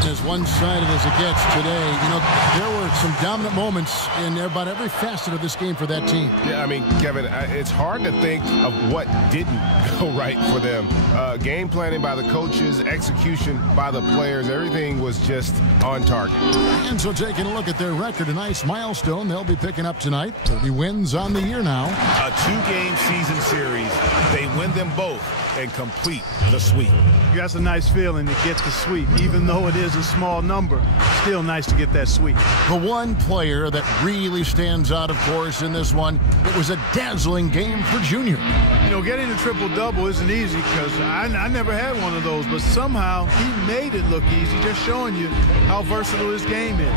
As one-sided as it gets today, you know, there were some dominant moments in about every facet of this game for that team. Yeah, I mean, Kevin, it's hard to think of what didn't go right for them. Game planning by the coaches, execution by the players, everything was just on target. And so taking a look at their record, a nice milestone they'll be picking up tonight. 30 wins on the year now. A 2-game season series. They win them both and complete the sweep. That's a nice feeling to get the sweep. Even though it is a small number, still nice to get that sweep. The one player that really stands out, of course, in this one, it was a dazzling game for Junior. You know, getting a triple-double isn't easy because I never had one of those, but somehow he made it look easy, just showing you how versatile his game is.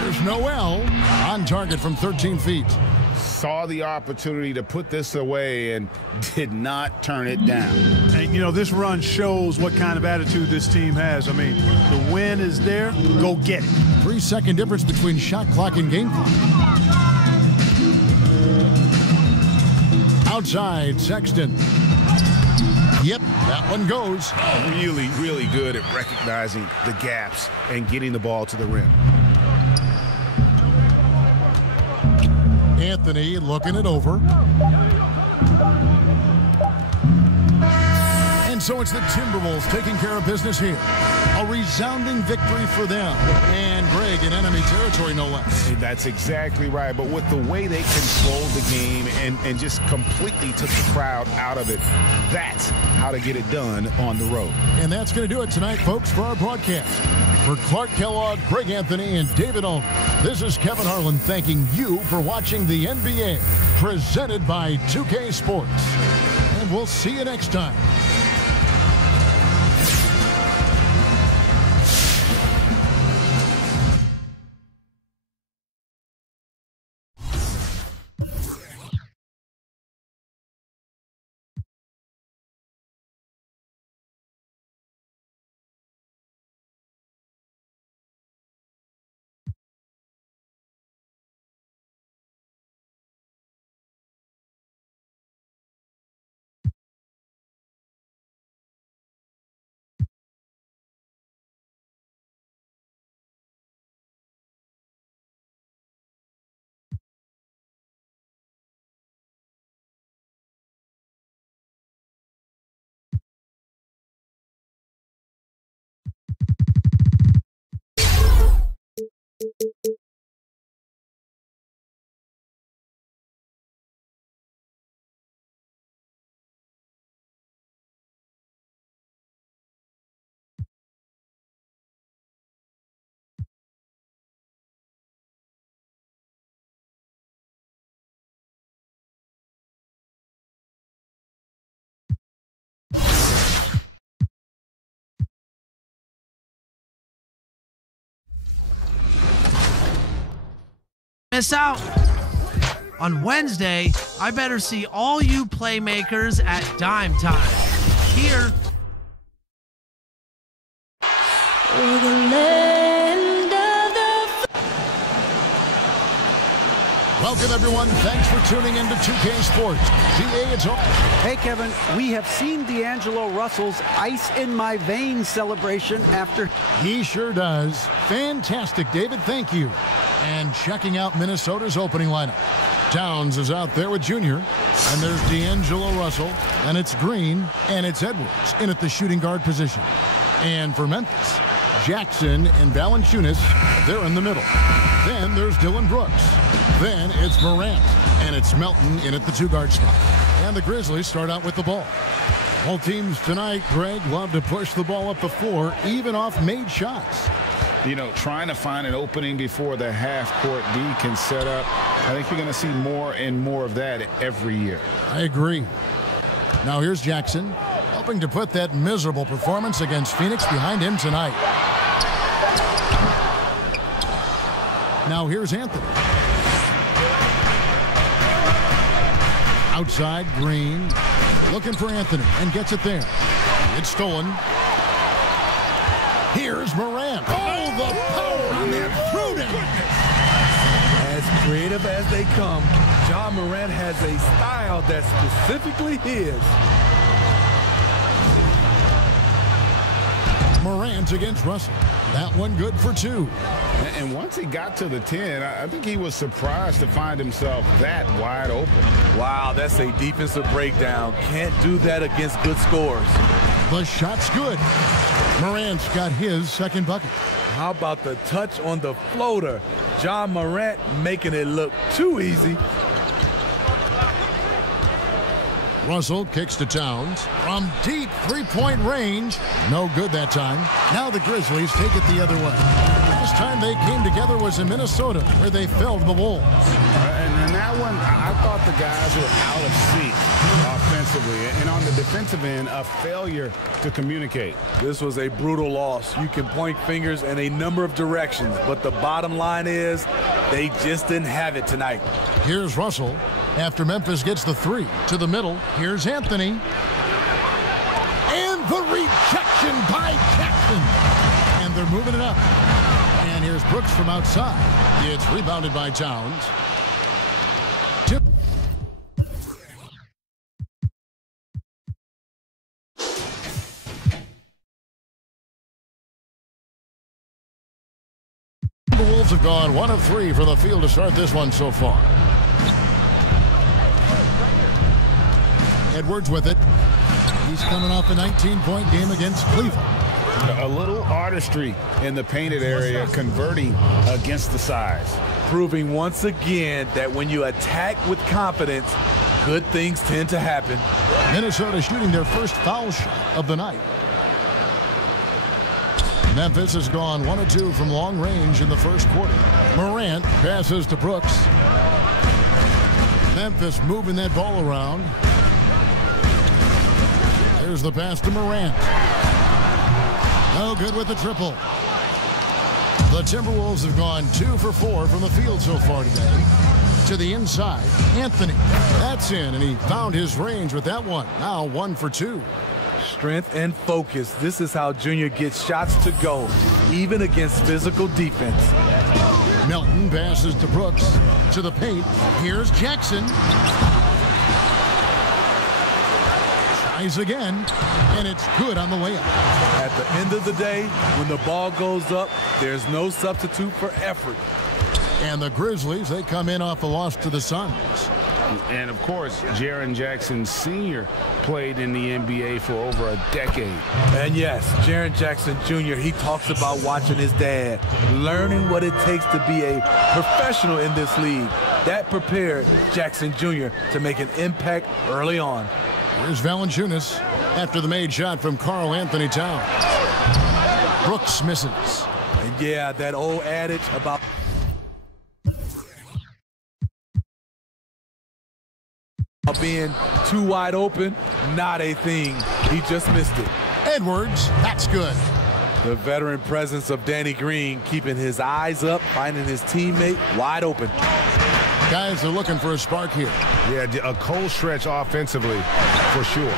Here's Noel on target from 13 feet. Saw the opportunity to put this away and did not turn it down. And, you know, this run shows what kind of attitude this team has. I mean, the win is there. Go get it. 3-second difference between shot clock and game clock. Outside, Sexton. Yep, that one goes. Really, really good at recognizing the gaps and getting the ball to the rim. Anthony looking it over. And so it's the Timberwolves taking care of business here. A resounding victory for them. And Greg in enemy territory, no less. That's exactly right. But with the way they controlled the game and just completely took the crowd out of it, that's how to get it done on the road. And that's going to do it tonight, folks, for our broadcast. For Clark Kellogg, Greg Anthony, and David Olney, this is Kevin Harlan thanking you for watching the NBA, presented by 2K Sports. And we'll see you next time. Miss out on Wednesday, I better see all you playmakers at Dime Time here. Welcome, everyone. Thanks for tuning in to 2K Sports. GA, it's on. Hey, Kevin, we have seen D'Angelo Russell's ice in my veins celebration after. He sure does. Fantastic, David. Thank you. And checking out Minnesota's opening lineup. Towns is out there with Junior, and there's D'Angelo Russell, and it's Green, and it's Edwards in at the shooting guard position. And for Memphis, Jackson and Valanciunas, they're in the middle. Then there's Dylan Brooks. Then it's Morant, and it's Melton in at the two-guard spot. And the Grizzlies start out with the ball. All teams tonight, Greg, love to push the ball up the floor, even off made shots. You know, trying to find an opening before the half-court D can set up. I think you're going to see more and more of that every year. I agree. Now here's Jackson, hoping to put that miserable performance against Phoenix behind him tonight. Now here's Anthony. Outside, Green, looking for Anthony, and gets it there. It's stolen. Here's Morant. Oh, the power on that prudent. As creative as they come, Ja Morant has a style that's specifically his. Morant against Russell. That one good for two. And once he got to the 10, I think he was surprised to find himself that wide open. Wow, that's a defensive breakdown. Can't do that against good scores. The shot's good. Morant's got his second bucket. How about the touch on the floater? Ja Morant making it look too easy. Russell kicks to Towns from deep three-point range. No good that time. Now the Grizzlies take it the other way. Last time they came together was in Minnesota, where they felled the Wolves. And that one, I thought the guys were out of sync offensively. And on the defensive end, a failure to communicate. This was a brutal loss. You can point fingers in a number of directions, but the bottom line is they just didn't have it tonight. Here's Russell. After Memphis gets the three to the middle, here's Anthony. And the rejection by Jackson. And they're moving it up. And here's Brooks from outside. It's rebounded by Towns. The Wolves have gone 1 of 3 from the field to start this one so far. Edwards with it. He's coming off a 19-point game against Cleveland. A little artistry in the painted area, converting against the size. Proving once again that when you attack with confidence, good things tend to happen. Minnesota shooting their first foul shot of the night. Memphis has gone 1 of 2 from long range in the first quarter. Morant passes to Brooks. Memphis moving that ball around. Here's the pass to Morant. No good with the triple. The Timberwolves have gone 2 for 4 from the field so far today. To the inside, Anthony. That's in, and he found his range with that one. Now 1 for 2. Strength and focus. This is how Junior gets shots to go, even against physical defense. Melton passes to Brooks. To the paint. Here's Jackson. Tries again, and it's good on the layup. At the end of the day, when the ball goes up, there's no substitute for effort. And the Grizzlies, they come in off a loss to the Suns. And, of course, Jaren Jackson Sr. played in the NBA for over a decade. And, yes, Jaren Jackson Jr., he talks about watching his dad, learning what it takes to be a professional in this league. That prepared Jackson Jr. to make an impact early on. Here's Valanciunas after the made shot from Karl Anthony Towns. Brooks misses. And, yeah, that old adage about being too wide open, not a thing. He just missed it. Edwards, that's good. The veteran presence of Danny Green, keeping his eyes up, finding his teammate wide open. Guys are looking for a spark here. Yeah, a cold stretch offensively, for sure.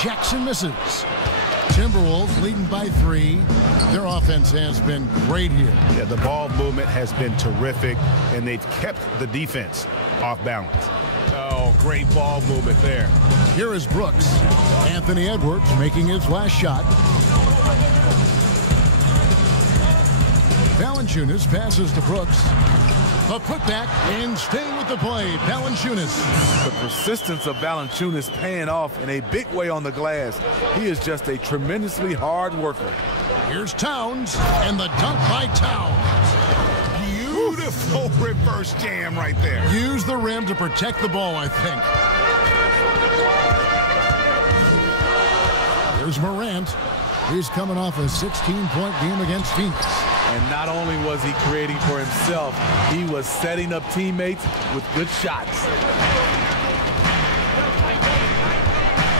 Jackson misses. Timberwolves leading by 3. Their offense has been great here. Yeah, the ball movement has been terrific, and they've kept the defense off balance. Oh, great ball movement there. Here is Brooks. Anthony Edwards making his last shot. Valanciunas passes to Brooks. A putback and staying with the play, Valanciunas. The persistence of Valanciunas paying off in a big way on the glass. He is just a tremendously hard worker. Here's Towns, and the dunk by Towns. Beautiful reverse jam right there. Use the rim to protect the ball, I think. Here's Morant. He's coming off a 16-point game against Phoenix. And not only was he creating for himself, he was setting up teammates with good shots.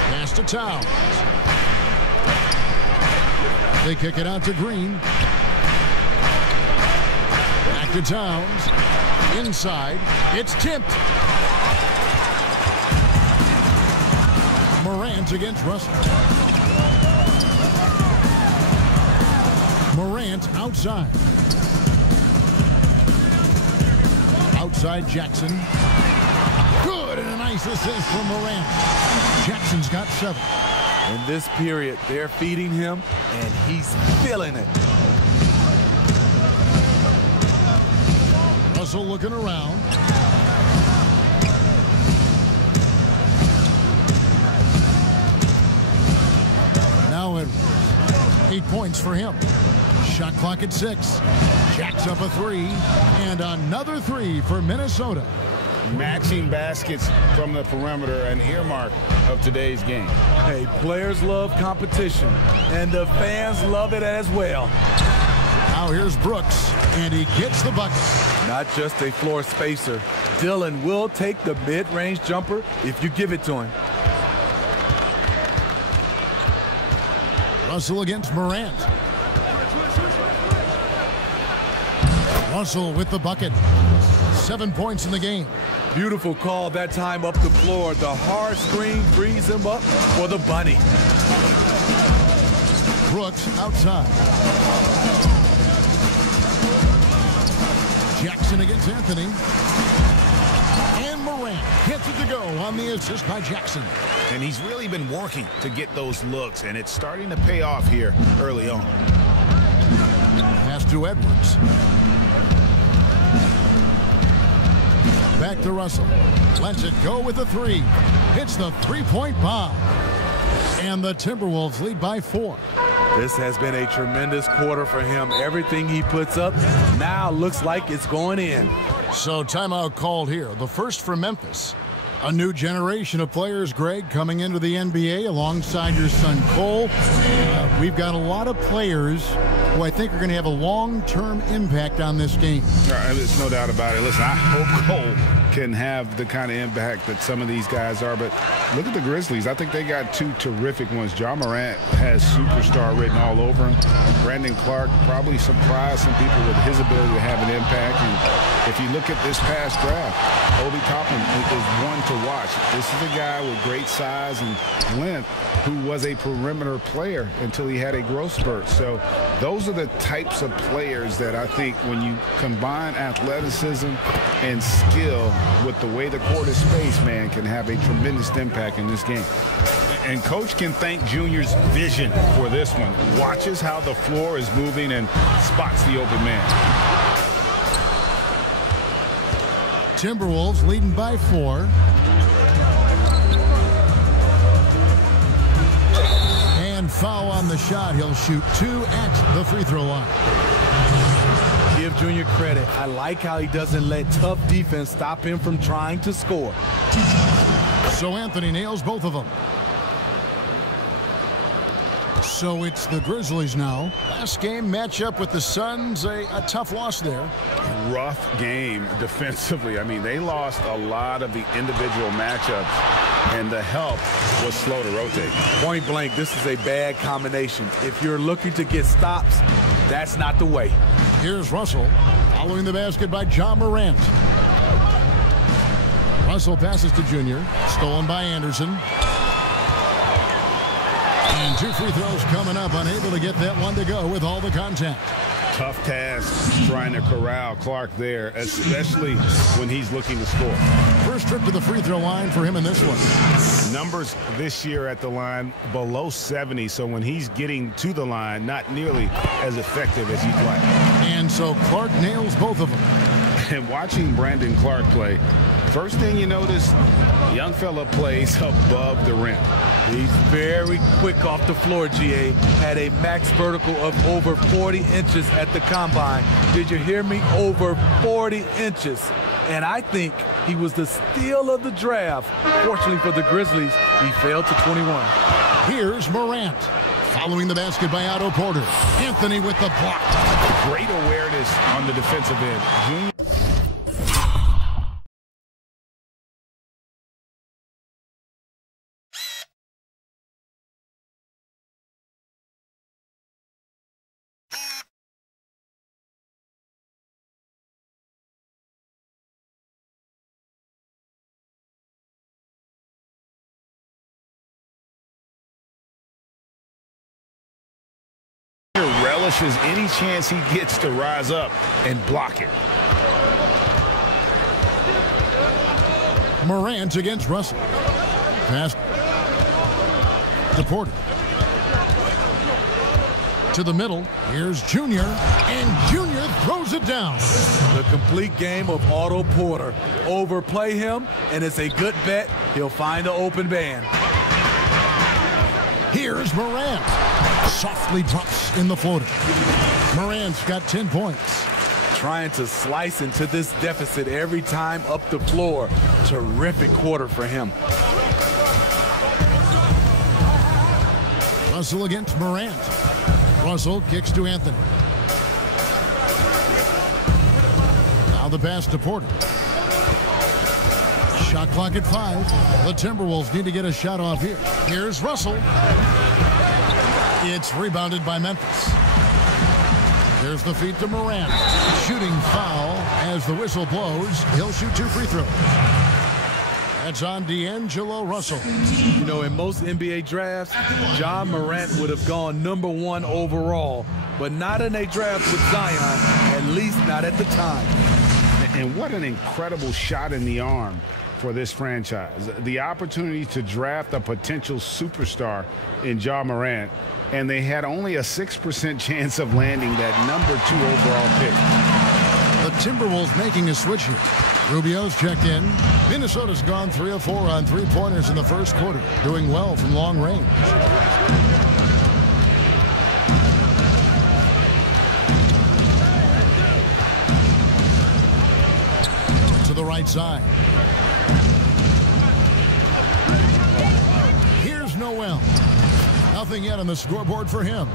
Pass to Towns. They kick it out to Green. Back to Towns. Inside. It's tipped. Morant against Russell. Morant outside. Outside Jackson. Good, and a nice assist from Morant. Jackson's got 7. In this period, they're feeding him, and he's feeling it. Russell looking around. Now at 8 points for him. Shot clock at 6. Jacks up a 3. And another 3 for Minnesota. Matching baskets from the perimeter, an earmark of today's game. Hey, players love competition, and the fans love it as well. Now here's Brooks, and he gets the bucket. Not just a floor spacer. Dillon will take the mid-range jumper if you give it to him. Russell against Morant. Russell with the bucket. 7 points in the game. Beautiful call that time up the floor. The hard screen frees him up for the bunny. Brooks outside. Jackson against Anthony. And Morant gets it to go on the assist by Jackson. And he's really been working to get those looks, and it's starting to pay off here early on. Pass to Edwards. Back to Russell. Lets it go with a 3. Hits the three-point bomb. And the Timberwolves lead by 4. This has been a tremendous quarter for him. Everything he puts up now looks like it's going in. So timeout called here. The first for Memphis. A new generation of players, Greg, coming into the NBA alongside your son Cole. We've got a lot of players who I think are going to have a long-term impact on this game. There's no doubt about it. Listen, I hope Cole can have the kind of impact that some of these guys are. But look at the Grizzlies. I think they got 2 terrific ones. Ja Morant has superstar written all over him. Brandon Clark probably surprised some people with his ability to have an impact. And if you look at this past draft, Obi Toppin is one to watch. This is a guy with great size and length who was a perimeter player until he had a growth spurt. So those are the types of players that I think when you combine athleticism and skill with the way the court is spaced, man, can have a tremendous impact in this game. And Coach can thank Junior's vision for this one. Watches how the floor is moving and spots the open man. Timberwolves leading by 4. And foul on the shot. He'll shoot 2 at the free throw line. Give Junior credit. I like how he doesn't let tough defense stop him from trying to score. So Anthony nails both of them. So it's the Grizzlies now. Last game matchup with the Suns, a tough loss there. Rough game defensively. I mean, they lost a lot of the individual matchups, and the help was slow to rotate. Point blank, this is a bad combination. If you're looking to get stops, that's not the way. Here's Russell, following the basket by Ja Morant. Russell passes to Junior, stolen by Anderson. And 2 free throws coming up, unable to get that one to go with all the contact. Tough task trying to corral Clark there, especially when he's looking to score. First trip to the free throw line for him in this one. Numbers this year at the line below 70, so when he's getting to the line, not nearly as effective as he'd like. And so Clark nails both of them. And watching Brandon Clark play, first thing you notice, young fella plays above the rim. He's very quick off the floor, GA. Had a max vertical of over 40 inches at the combine. Did you hear me? Over 40 inches. And I think he was the steal of the draft. Fortunately for the Grizzlies, he fell to 21. Here's Morant. Following the basket by Otto Porter. Anthony with the block. Great awareness on the defensive end. Junior. Relishes any chance he gets to rise up and block it. Morant against Russell. Pass to Porter. To the middle. Here's Junior. And Junior throws it down. The complete game of Otto Porter. Overplay him, and it's a good bet. He'll find an open man. Here's Morant. Softly drops in the floater. Morant's got 10 points. Trying to slice into this deficit every time up the floor. Terrific quarter for him. Russell against Morant. Russell kicks to Anthony. Now the pass to Porter. Shot clock at 5. The Timberwolves need to get a shot off here. Here's Russell. It's rebounded by Memphis. There's the feed to Morant. Shooting foul as the whistle blows. He'll shoot 2 free throws. That's on D'Angelo Russell. You know, in most NBA drafts, Ja Morant would have gone #1 overall, but not in a draft with Zion, at least not at the time. And what an incredible shot in the arm for this franchise. The opportunity to draft a potential superstar in Ja Morant, and they had only a 6% chance of landing that #2 overall pick. The Timberwolves making a switch here. Rubio's checked in. Minnesota's gone 3 of 4 on 3-pointers in the first quarter, doing well from long range. To the right side. Here's Noel. Nothing yet on the scoreboard for him.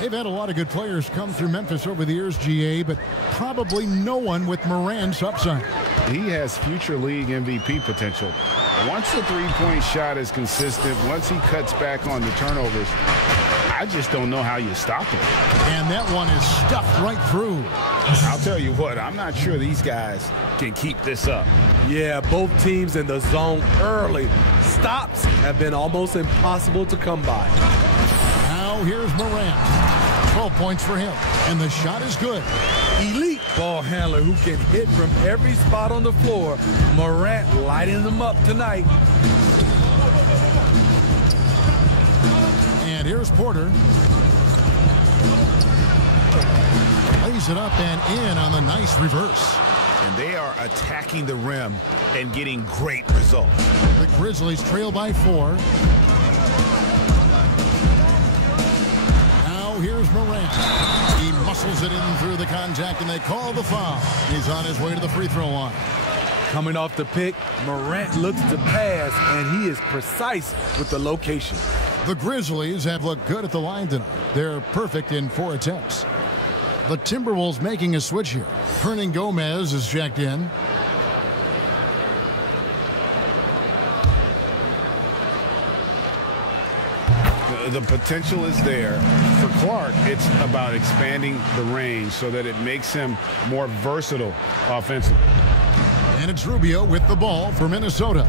They've had a lot of good players come through Memphis over the years, GA, but probably no one with Morant's upside. He has future league MVP potential. Once the three-point shot is consistent, once he cuts back on the turnovers, I just don't know how you stop him. And that one is stuffed right through. I'll tell you what, I'm not sure these guys can keep this up. Yeah, both teams in the zone early. Stops have been almost impossible to come by. Now here's Morant. 12 points for him, and the shot is good. Elite ball handler who can hit from every spot on the floor. Morant lighting them up tonight. And here's Porter. Lays it up and in on the nice reverse. And they are attacking the rim and getting great results. The Grizzlies trail by 4. Here's Morant. He muscles it in through the contact, and they call the foul. He's on his way to the free throw line. Coming off the pick, Morant looks to pass, and he is precise with the location. The Grizzlies have looked good at the line tonight. They're perfect in 4 attempts. The Timberwolves making a switch here. Hernan Gomez is checked in. The potential is there. For Clark, it's about expanding the range so that it makes him more versatile offensively. And it's Rubio with the ball for Minnesota.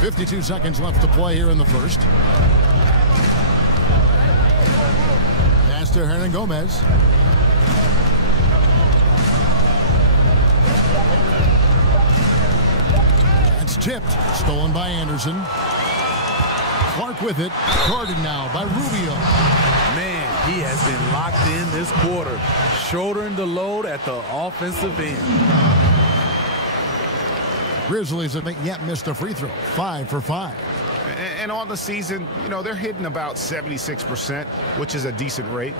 52 seconds left to play here in the first. Pass to Hernangomez. It's tipped. Stolen by Anderson. Clark with it. Guarded now by Rubio. Man, he has been locked in this quarter, shouldering the load at the offensive end. Grizzlies haven't yet missed a free throw. 5 for 5. And on the season, you know, they're hitting about 76%, which is a decent rate.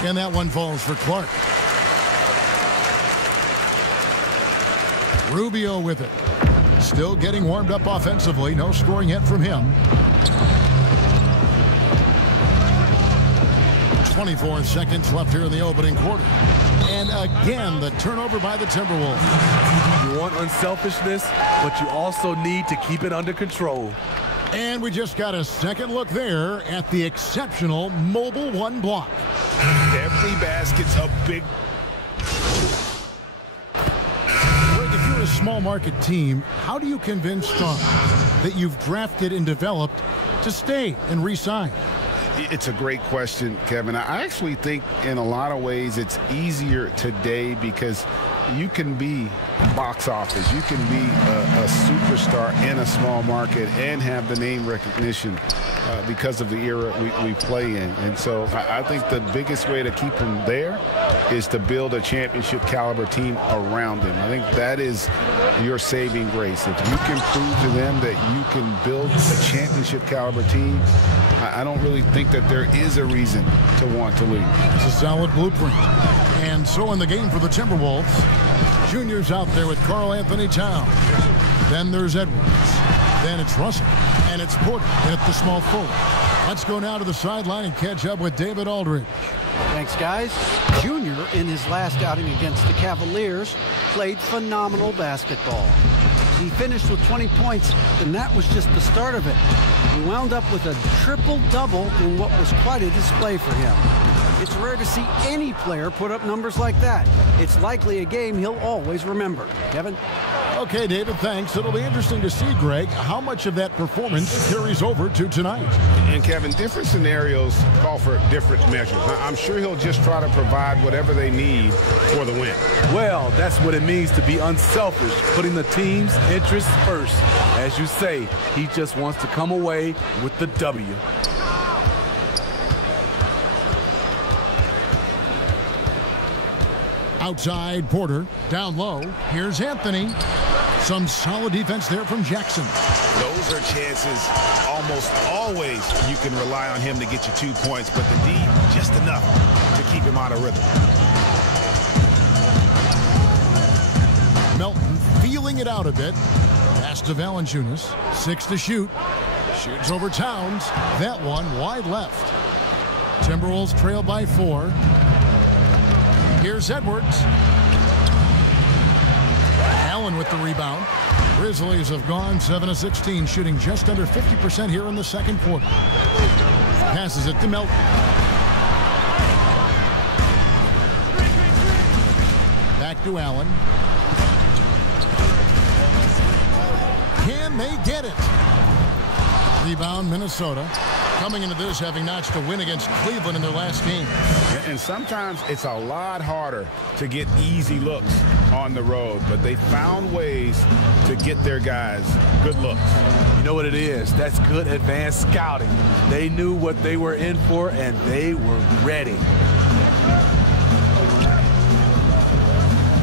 And that one falls for Clark. Rubio with it. Still getting warmed up offensively. No scoring yet from him. 24 seconds left here in the opening quarter. And again, the turnover by the Timberwolves. You want unselfishness, but you also need to keep it under control. And we just got a second look there at the exceptional Mobile One block. Every basket's a big... If you're a small market team, how do you convince stars that you've drafted and developed to stay and re-sign? It's a great question, Kevin. I actually think in a lot of ways it's easier today because you can be box office. You can be a superstar in a small market and have the name recognition because of the era we play in. And so I think the biggest way to keep him there is to build a championship caliber team around him. I think that is your saving grace. If you can prove to them that you can build a championship caliber team, I don't really think that there is a reason to want to leave. It's a solid blueprint. And so in the game for the Timberwolves, Junior's out there with Karl Anthony Towns. Then there's Edwards. Then it's Russell. And it's Porter at the small forward. Let's go now to the sideline and catch up with David Aldridge. Thanks, guys. Junior, in his last outing against the Cavaliers, played phenomenal basketball. He finished with 20 points, and that was just the start of it. He wound up with a triple-double in what was quite a display for him. It's rare to see any player put up numbers like that. It's likely a game he'll always remember. Kevin? Okay, David, thanks. It'll be interesting to see, Greg, how much of that performance carries over to tonight. And, Kevin, different scenarios call for different measures. I'm sure he'll just try to provide whatever they need for the win. Well, that's what it means to be unselfish, putting the team's interests first. As you say, he just wants to come away with the W. Outside, Porter. Down low. Here's Anthony. Some solid defense there from Jackson. Those are chances almost always you can rely on him to get you 2 points, but the D, just enough to keep him out of rhythm. Melton feeling it out a bit. Pass to Valanciunas. 6 to shoot. Shoots over Towns. That one wide left. Timberwolves trail by 4. Here's Edwards. Allen with the rebound. Grizzlies have gone 7 of 16, shooting just under 50% here in the second quarter. Passes it to Melton. Back to Allen. Can they get it? Rebound, Minnesota. Coming into this, having notched a win against Cleveland in their last game. And sometimes it's a lot harder to get easy looks on the road, but they found ways to get their guys good looks. You know what it is? That's good advanced scouting. They knew what they were in for, and they were ready.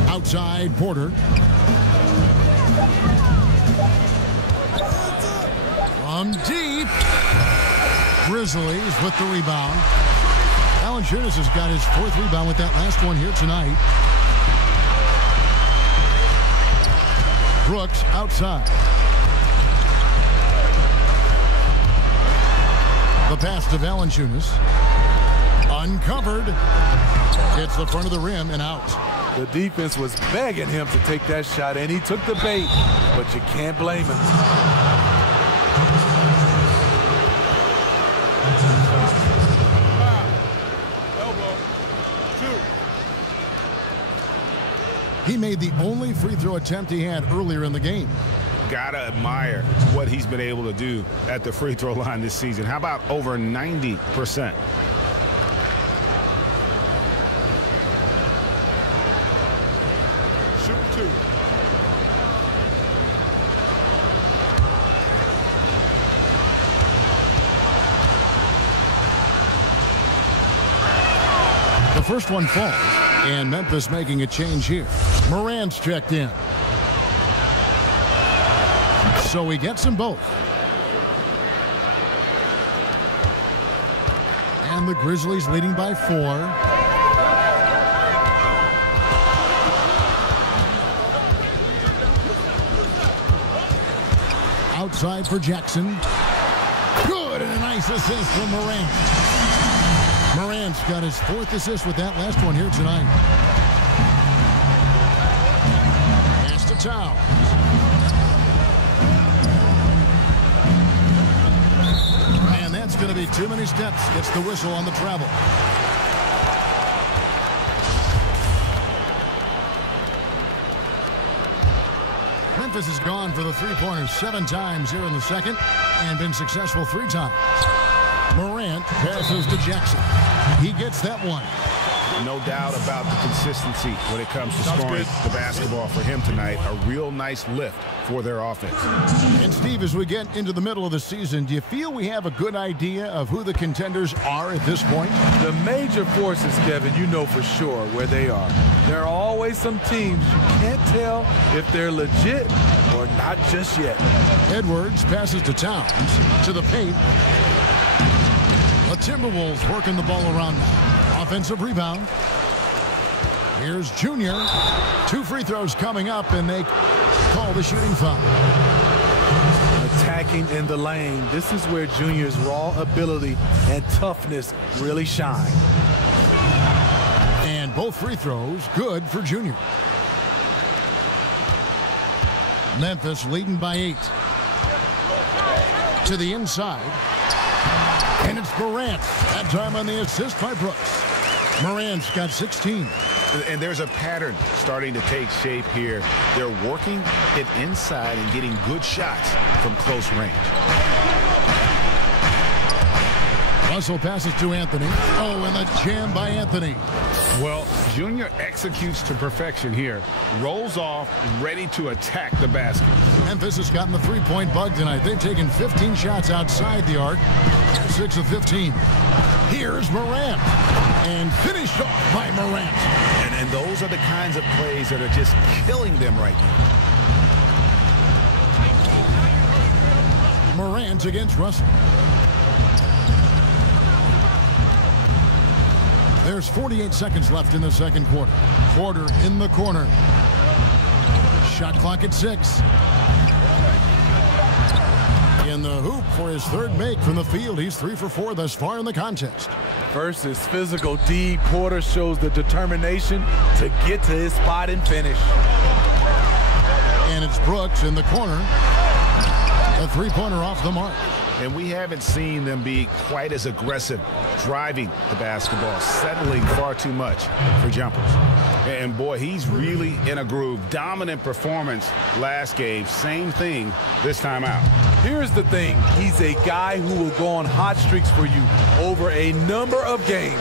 Outside, Porter. From deep. Grizzlies with the rebound. Valanciunas has got his 4th rebound with that last one here tonight. Brooks outside. The pass to Valanciunas. Uncovered. Hits the front of the rim and out. The defense was begging him to take that shot, and he took the bait, but you can't blame him. He made the only free throw attempt he had earlier in the game. Gotta admire what he's been able to do at the free throw line this season. How about over 90%? Shoot two. The first one falls, and Memphis making a change here. Morant's checked in. So he gets them both. And the Grizzlies leading by 4. Outside for Jackson. Good, and a nice assist from Morant. Morant's got his 4th assist with that last one here tonight. Pass to Towns. And that's going to be too many steps. Gets the whistle on the travel. Memphis has gone for the three-pointers 7 times here in the second and been successful 3 times. Morant passes to Jackson. He gets that one. No doubt about the consistency when it comes to scoring the basketball for him tonight. A real nice lift for their offense. And Steve, as we get into the middle of the season, do you feel we have a good idea of who the contenders are at this point? The major forces, Kevin, you know for sure where they are. There are always some teams you can't tell if they're legit or not just yet. Edwards passes to Towns. To the paint. The Timberwolves working the ball around now. Offensive rebound. Here's Junior. 2 free throws coming up, and they call the shooting foul. Attacking in the lane. This is where Junior's raw ability and toughness really shine. And both free throws good for Junior. Memphis leading by 8. To the inside. And it's Morant. That time on the assist by Brooks. Morant's got 16. And there's a pattern starting to take shape here. They're working it inside and getting good shots from close range. Russell passes to Anthony. Oh, and the jam by Anthony. Well, Junior executes to perfection here. Rolls off, ready to attack the basket. Memphis has gotten the three-point bug tonight. They've taken 15 shots outside the arc. 6 of 15. Here's Morant. And finished off by Morant. And those are the kinds of plays that are just killing them right now. Morant against Russell. There's 48 seconds left in the second quarter. Porter in the corner. Shot clock at 6. In the hoop for his 3rd make from the field. He's 3 for 4 thus far in the contest. Versus physical D, Porter shows the determination to get to his spot and finish. And it's Brooks in the corner. A three-pointer off the mark. And we haven't seen them be quite as aggressive driving the basketball, settling far too much for jumpers. And boy, he's really in a groove. Dominant performance last game. Same thing this time out. Here's the thing. He's a guy who will go on hot streaks for you over a number of games.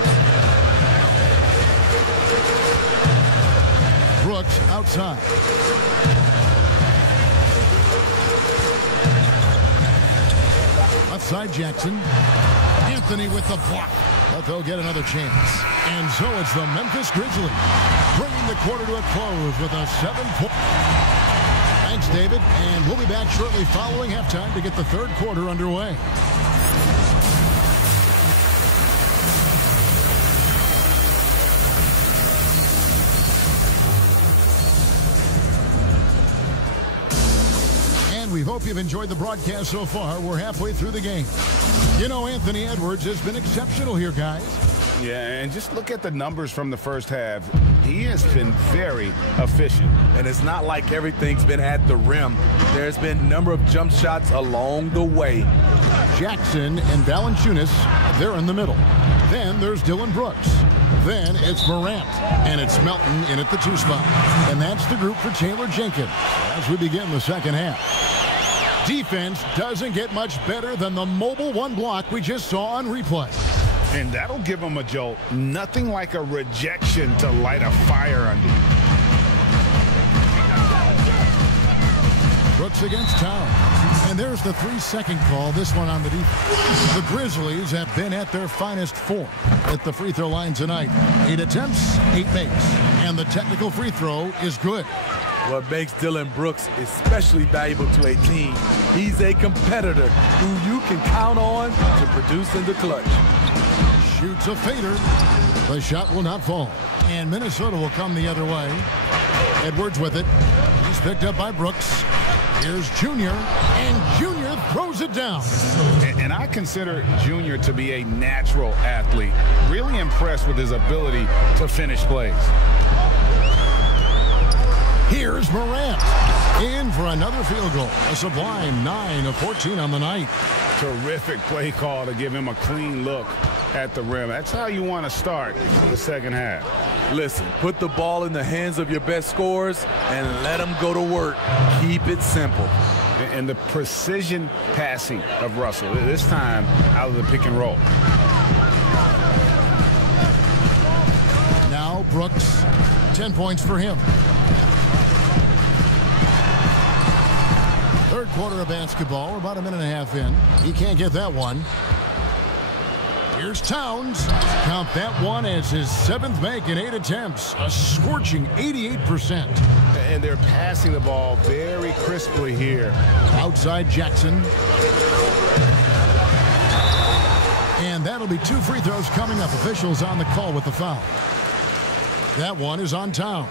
Brooks outside. Left side Jackson. Anthony with the block. But they'll get another chance. And so it's the Memphis Grizzlies bringing the quarter to a close with a 7-point. Thanks, David. And we'll be back shortly following halftime to get the third quarter underway. We hope you've enjoyed the broadcast so far. We're halfway through the game. You know, Anthony Edwards has been exceptional here, guys. Yeah, and just look at the numbers from the first half. He has been very efficient. And it's not like everything's been at the rim. There's been a number of jump shots along the way. Jackson and Valanciunas, they're in the middle. Then there's Dylan Brooks. Then it's Morant, and it's Melton in at the 2 spot. And that's the group for Taylor Jenkins as we begin the second half. Defense doesn't get much better than the mobile 1 block we just saw on replay. And that'll give them a jolt. Nothing like a rejection to light a fire under. Brooks against Towns. And there's the 3-second call, this one on the defense. The Grizzlies have been at their finest 4 at the free throw line tonight. 8 attempts, 8 makes. And the technical free throw is good. What makes Dillon Brooks especially valuable to a team, he's a competitor who you can count on to produce in the clutch. Shoots a fader. The shot will not fall. And Minnesota will come the other way. Edwards with it. He's picked up by Brooks. Here's Junior, and Junior throws it down. And I consider Junior to be a natural athlete. Really impressed with his ability to finish plays. Here's Morant. In for another field goal. A sublime 9 of 14 on the night. Terrific play call to give him a clean look at the rim. That's how you want to start the second half. Listen, put the ball in the hands of your best scorers and let them go to work. Keep it simple. And the precision passing of Russell, this time out of the pick and roll. Now Brooks, 10 points for him. Third quarter of basketball. We're about a minute and a half in. He can't get that one. Here's Towns. Count that one as his 7th make in 8 attempts. A scorching 88%. And they're passing the ball very crisply here. Outside Jackson. And that'll be 2 free throws coming up. Officials on the call with the foul. That one is on Towns.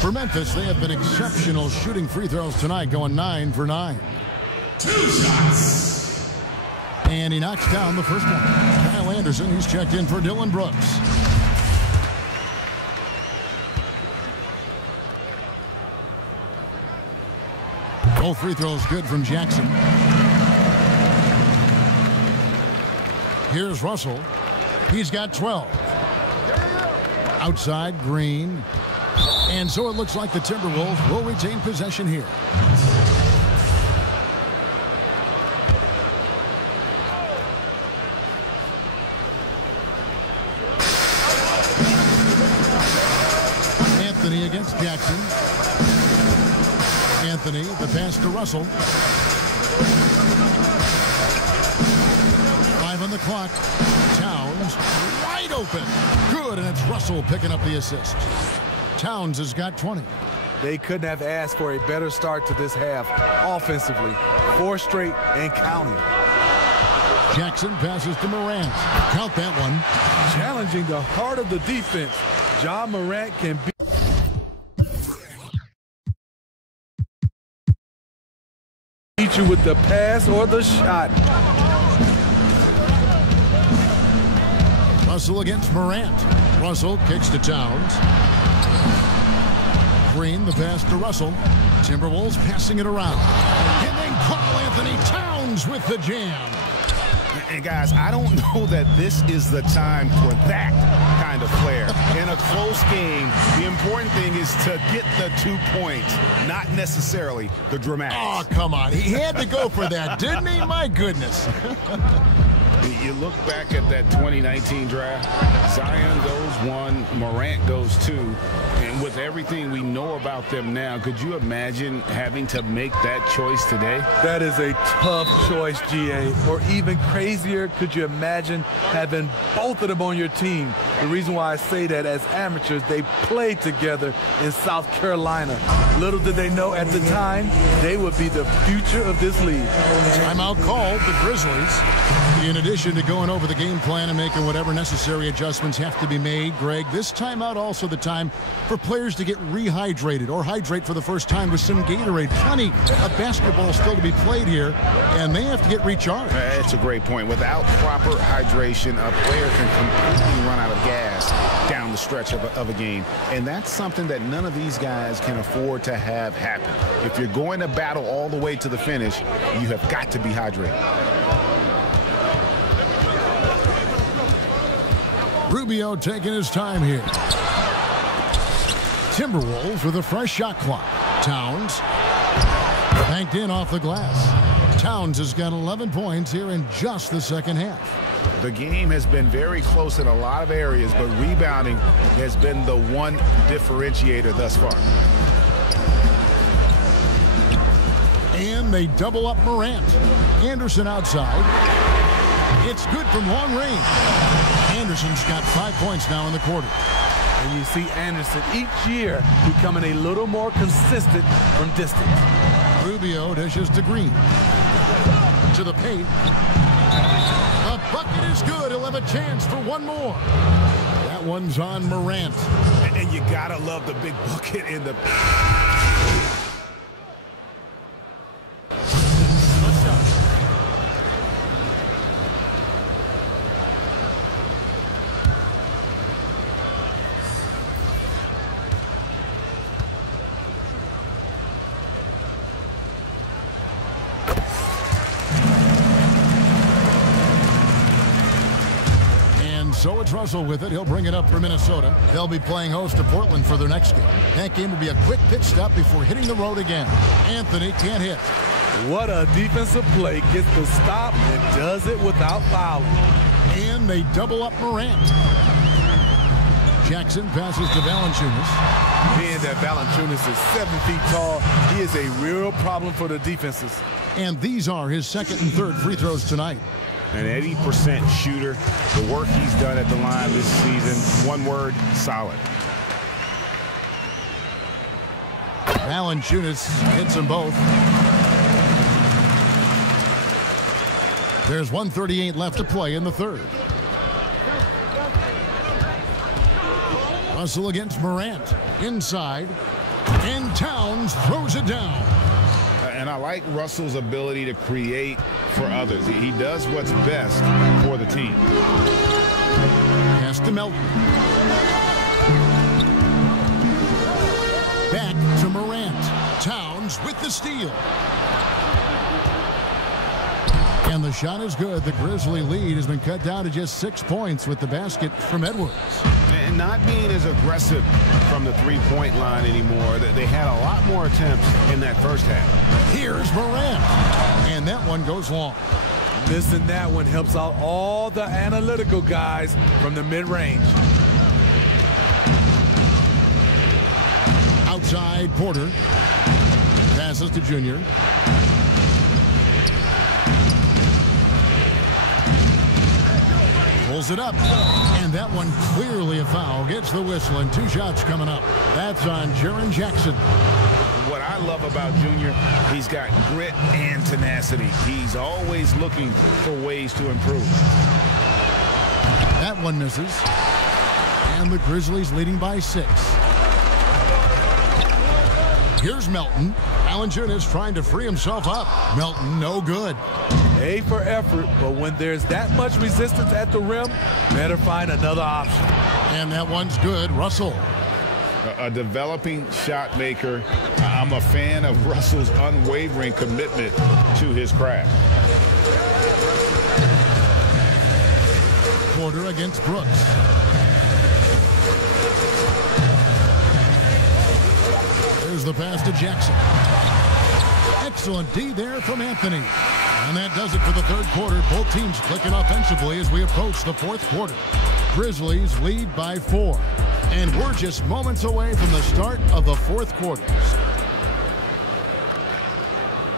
For Memphis, they have been exceptional shooting free throws tonight, going 9 for 9. 2 shots. And he knocks down the first one. Kyle Anderson, he's checked in for Dillon Brooks. Both free throws good from Jackson. Here's Russell. He's got 12. Outside, Green. And so it looks like the Timberwolves will retain possession here. Anthony against Jackson. Anthony, the pass to Russell. 5 on the clock. Towns wide open. Good, and it's Russell picking up the assist. Towns has got 20. They couldn't have asked for a better start to this half offensively. 4 straight and counting. Jackson passes to Morant. Count that one. Challenging the heart of the defense. Ja Morant can beat you with the pass or the shot. Russell against Morant. Russell kicks to Towns. Green, the pass to Russell. Timberwolves passing it around. And then Karl Anthony Towns with the jam. And guys, I don't know that this is the time for that kind of flair. In a close game, the important thing is to get the 2 points, not necessarily the dramatics. Oh, come on. He had to go for that, didn't he? My goodness. You look back at that 2019 draft, Zion goes 1, Morant goes 2, and with everything we know about them now, could you imagine having to make that choice today? That is a tough choice, GA. Or even crazier, could you imagine having both of them on your team? The reason why I say that, as amateurs, they played together in South Carolina. Little did they know at the time, they would be the future of this league. Timeout called the Grizzlies. In addition to going over the game plan and making whatever necessary adjustments have to be made, Greg, this timeout also the time for players to get rehydrated or hydrate for the first time with some Gatorade. Plenty of basketball still to be played here, and they have to get recharged. That's a great point. Without proper hydration, a player can completely run out of gas down the stretch of a game. And that's something that none of these guys can afford to have happen. If you're going to battle all the way to the finish, you have got to be hydrated. Rubio taking his time here. Timberwolves with a fresh shot clock. Towns banked in off the glass. Towns has got 11 points here in just the second half. The game has been very close in a lot of areas, but rebounding has been the one differentiator thus far. And they double up Morant. Anderson outside. It's good from long range. Anderson's got 5 points now in the quarter. And you see Anderson each year becoming a little more consistent from distance. Rubio dishes to Green. To the paint. The bucket is good. He'll have a chance for one more. That one's on Morant. And you gotta love the big bucket in the... So it's Russell with it. He'll bring it up for Minnesota. They'll be playing host to Portland for their next game. That game will be a quick pit stop before hitting the road again. Anthony can't hit. What a defensive play. Gets the stop and does it without fouling. And they double up Morant. Jackson passes to Valanciunas. Being that Valanciunas is 7 feet tall, he is a real problem for the defenses. And these are his second and third free throws tonight. An 80% shooter. The work he's done at the line this season, one word, solid. Valanciunas hits them both. There's 1:38 left to play in the third. Russell against Morant. Inside. And Towns throws it down. And I like Russell's ability to create for others. He does what's best for the team. Pass to Melton. Back to Morant. Towns with the steal. And the shot is good. The Grizzly lead has been cut down to just 6 points with the basket from Edwards. And not being as aggressive from the three-point line anymore. They had a lot more attempts in that first half. Here's Morant. And that one goes long. Missing that one helps out all the analytical guys from the mid-range. Outside, Porter. Passes to Junior. Pulls it up. And that one clearly a foul. Gets the whistle and 2 shots coming up. That's on Jaren Jackson. What I love about Junior, he's got grit and tenacity. He's always looking for ways to improve. That one misses. And the Grizzlies leading by 6. Here's Melton. Valanciunas trying to free himself up. Melton, no good. A for effort, but when there's that much resistance at the rim, better find another option. And that one's good. Russell. A developing shot maker. I'm a fan of Russell's unwavering commitment to his craft. Porter against Brooks. There's the pass to Jackson. Excellent D there from Anthony. And that does it for the third quarter. Both teams clicking offensively as we approach the fourth quarter. Grizzlies lead by 4. And we're just moments away from the start of the fourth quarter.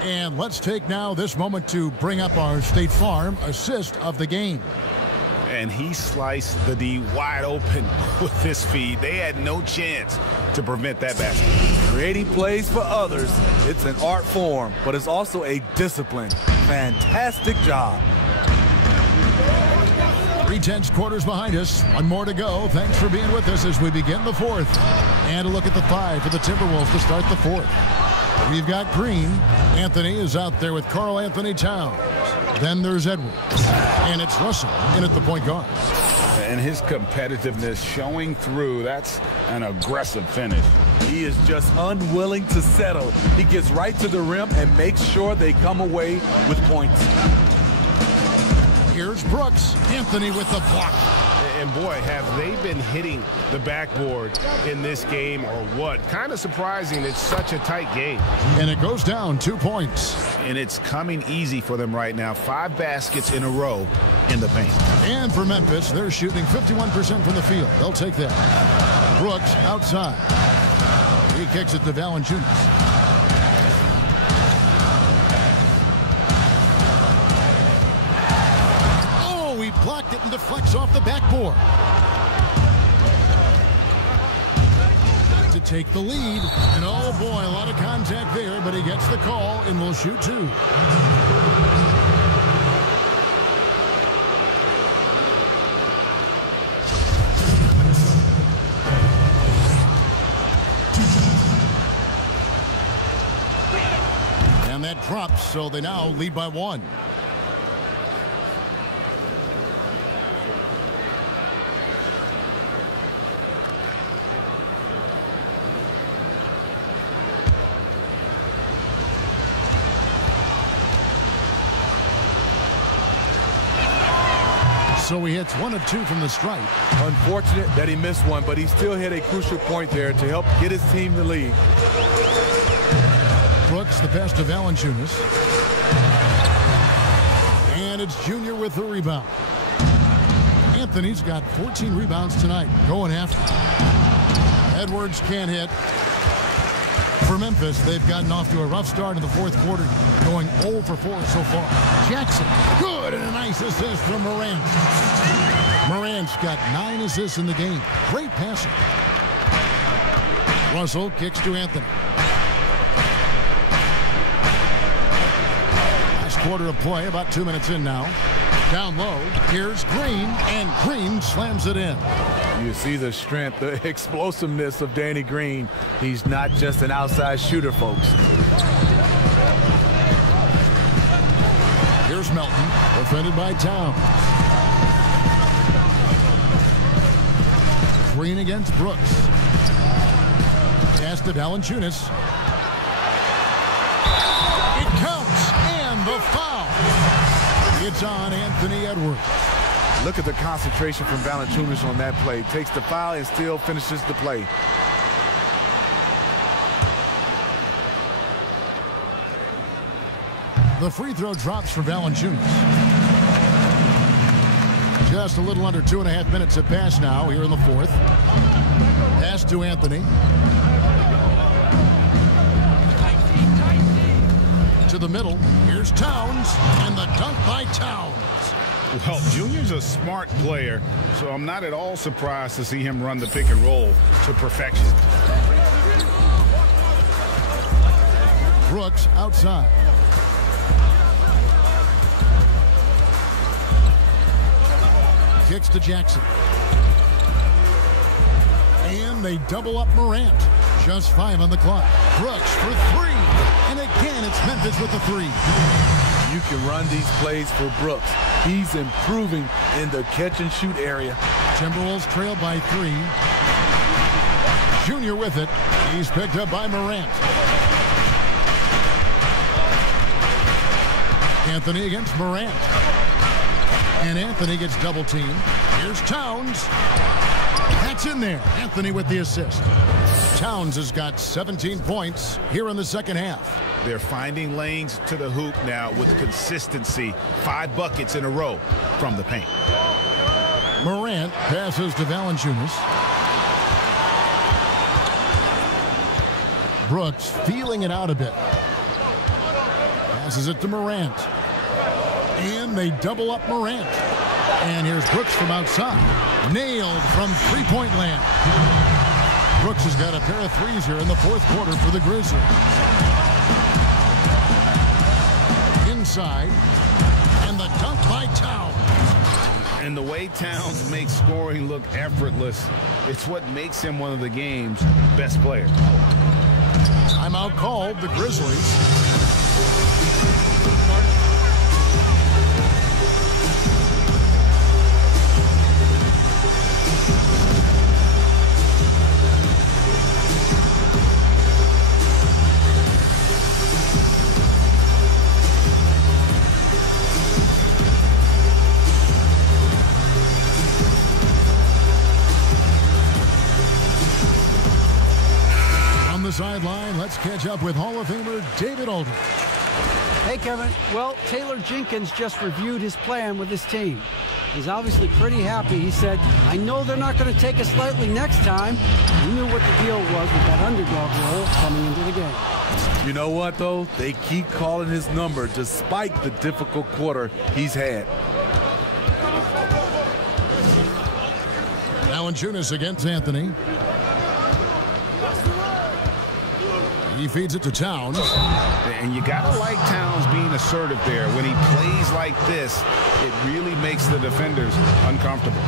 And let's take now this moment to bring up our State Farm assist of the game. And he sliced the D wide open with this feed. They had no chance to prevent that basket. Creating plays for others, it's an art form, but it's also a discipline. Fantastic job. 3/10 quarters behind us. One more to go. Thanks for being with us as we begin the fourth. And a look at the 5 for the Timberwolves to start the fourth. We've got Green. Anthony is out there with Karl Anthony Towns. Then there's Edwards. And it's Russell in at the point guard. and his competitiveness showing through. That's an aggressive finish. He is just unwilling to settle. He gets right to the rim and makes sure they come away with points. Here's Brooks. Anthony with the block. And boy, have they been hitting the backboard in this game or what? Kind of surprising. It's such a tight game. And it goes down 2 points. And it's coming easy for them right now. 5 baskets in a row in the paint. And for Memphis, they're shooting 51% from the field. They'll take that. Brooks outside. He kicks it to Valanciunas. Blocked it and deflects off the backboard. To take the lead. And oh boy, a lot of contact there, but he gets the call and will shoot 2. And that drops, so they now lead by 1. So he hits 1 of 2 from the stripe. Unfortunate that he missed one, but he still hit a crucial point there to help get his team the lead. Brooks, the pass to Valanciunas. And it's Junior with the rebound. Anthony's got 14 rebounds tonight. Going after. Edwards can't hit. For Memphis, they've gotten off to a rough start in the 4th quarter, going 0 for 4 so far. Jackson, good, and a nice assist from Morant. Morant's got 9 assists in the game. Great passing. Russell kicks to Anthony. Last quarter of play, about 2 minutes in now. Down low, here's Green, and Green slams it in. You see the strength, the explosiveness of Danny Green. He's not just an outside shooter, folks. Here's Melton, defended by Towns. Green against Brooks. Pass to Valanciunas. It counts, and the foul. It's on Anthony Edwards. Look at the concentration from Valanciunas on that play. Takes the foul and still finishes the play. The free throw drops for Valanciunas. Just a little under 2.5 minutes have passed now here in the 4th. Pass to Anthony. To the middle. Here's Towns, and the dunk by Towns. Well, Junior's a smart player, so I'm not at all surprised to see him run the pick and roll to perfection. Brooks outside. Kicks to Jackson. And they double up Morant. Just 5 on the clock. Brooks for 3. And again, it's Memphis with the 3. You can run these plays for Brooks. He's improving in the catch-and-shoot area. Timberwolves trail by 3. Junior with it. He's picked up by Morant. Anthony against Morant. And Anthony gets double-teamed. Here's Towns. That's in there. Anthony with the assist. Towns has got 17 points here in the 2nd half. They're finding lanes to the hoop now with consistency. 5 buckets in a row from the paint. Morant passes to Valanciunas. Brooks feeling it out a bit. Passes it to Morant. And they double up Morant. And here's Brooks from outside. Nailed from three-point land. Brooks has got a pair of threes here in the 4th quarter for the Grizzlies. Inside. And the dunk by Towns. And the way Towns makes scoring look effortless, it's what makes him one of the game's best players. Timeout called, the Grizzlies. sideline, let's catch up with Hall of Famer David Aldridge. Hey, Kevin. Well, Taylor Jenkins just reviewed his plan with his team. He's obviously pretty happy. He said, I know they're not going to take us lightly next time. He knew what the deal was with that underdog role coming into the game. You know what, though? They keep calling his number despite the difficult quarter he's had. Valanciunas against Anthony. He feeds it to Towns. And you got to like Towns being assertive there. When he plays like this, it really makes the defenders uncomfortable.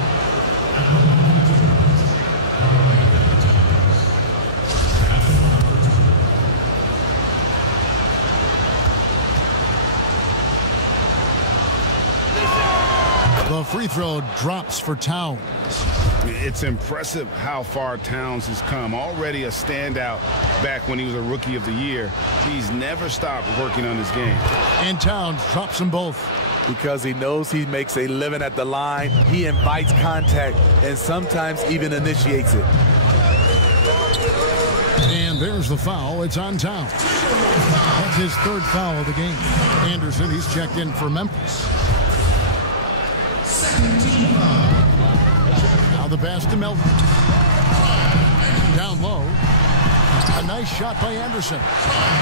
The free throw drops for Towns. It's impressive how far Towns has come. Already a standout back when he was a Rookie of the Year. He's never stopped working on his game. And Towns drops them both. Because he knows he makes a living at the line, he invites contact and sometimes even initiates it. And there's the foul. It's on Towns. That's his third foul of the game. Anderson, he's checked in for Memphis. Now the pass to Melton. Down low. A nice shot by Anderson.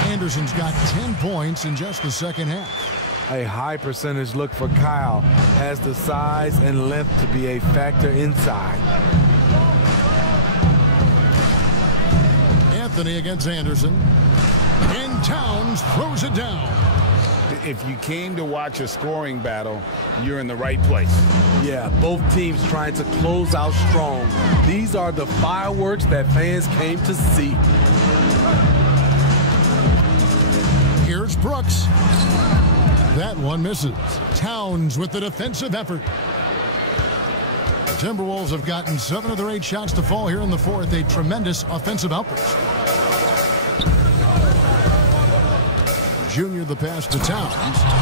Anderson's got 10 points in just the second half. A high percentage look for Kyle. Has the size and length to be a factor inside. Anthony against Anderson. And Towns throws it down. If you came to watch a scoring battle, you're in the right place. Yeah, both teams trying to close out strong. These are the fireworks that fans came to see. Here's Brooks. That one misses. Towns with the defensive effort. The Timberwolves have gotten 7 of their 8 shots to fall here in the fourth. A tremendous offensive outburst. Junior the pass to Towns.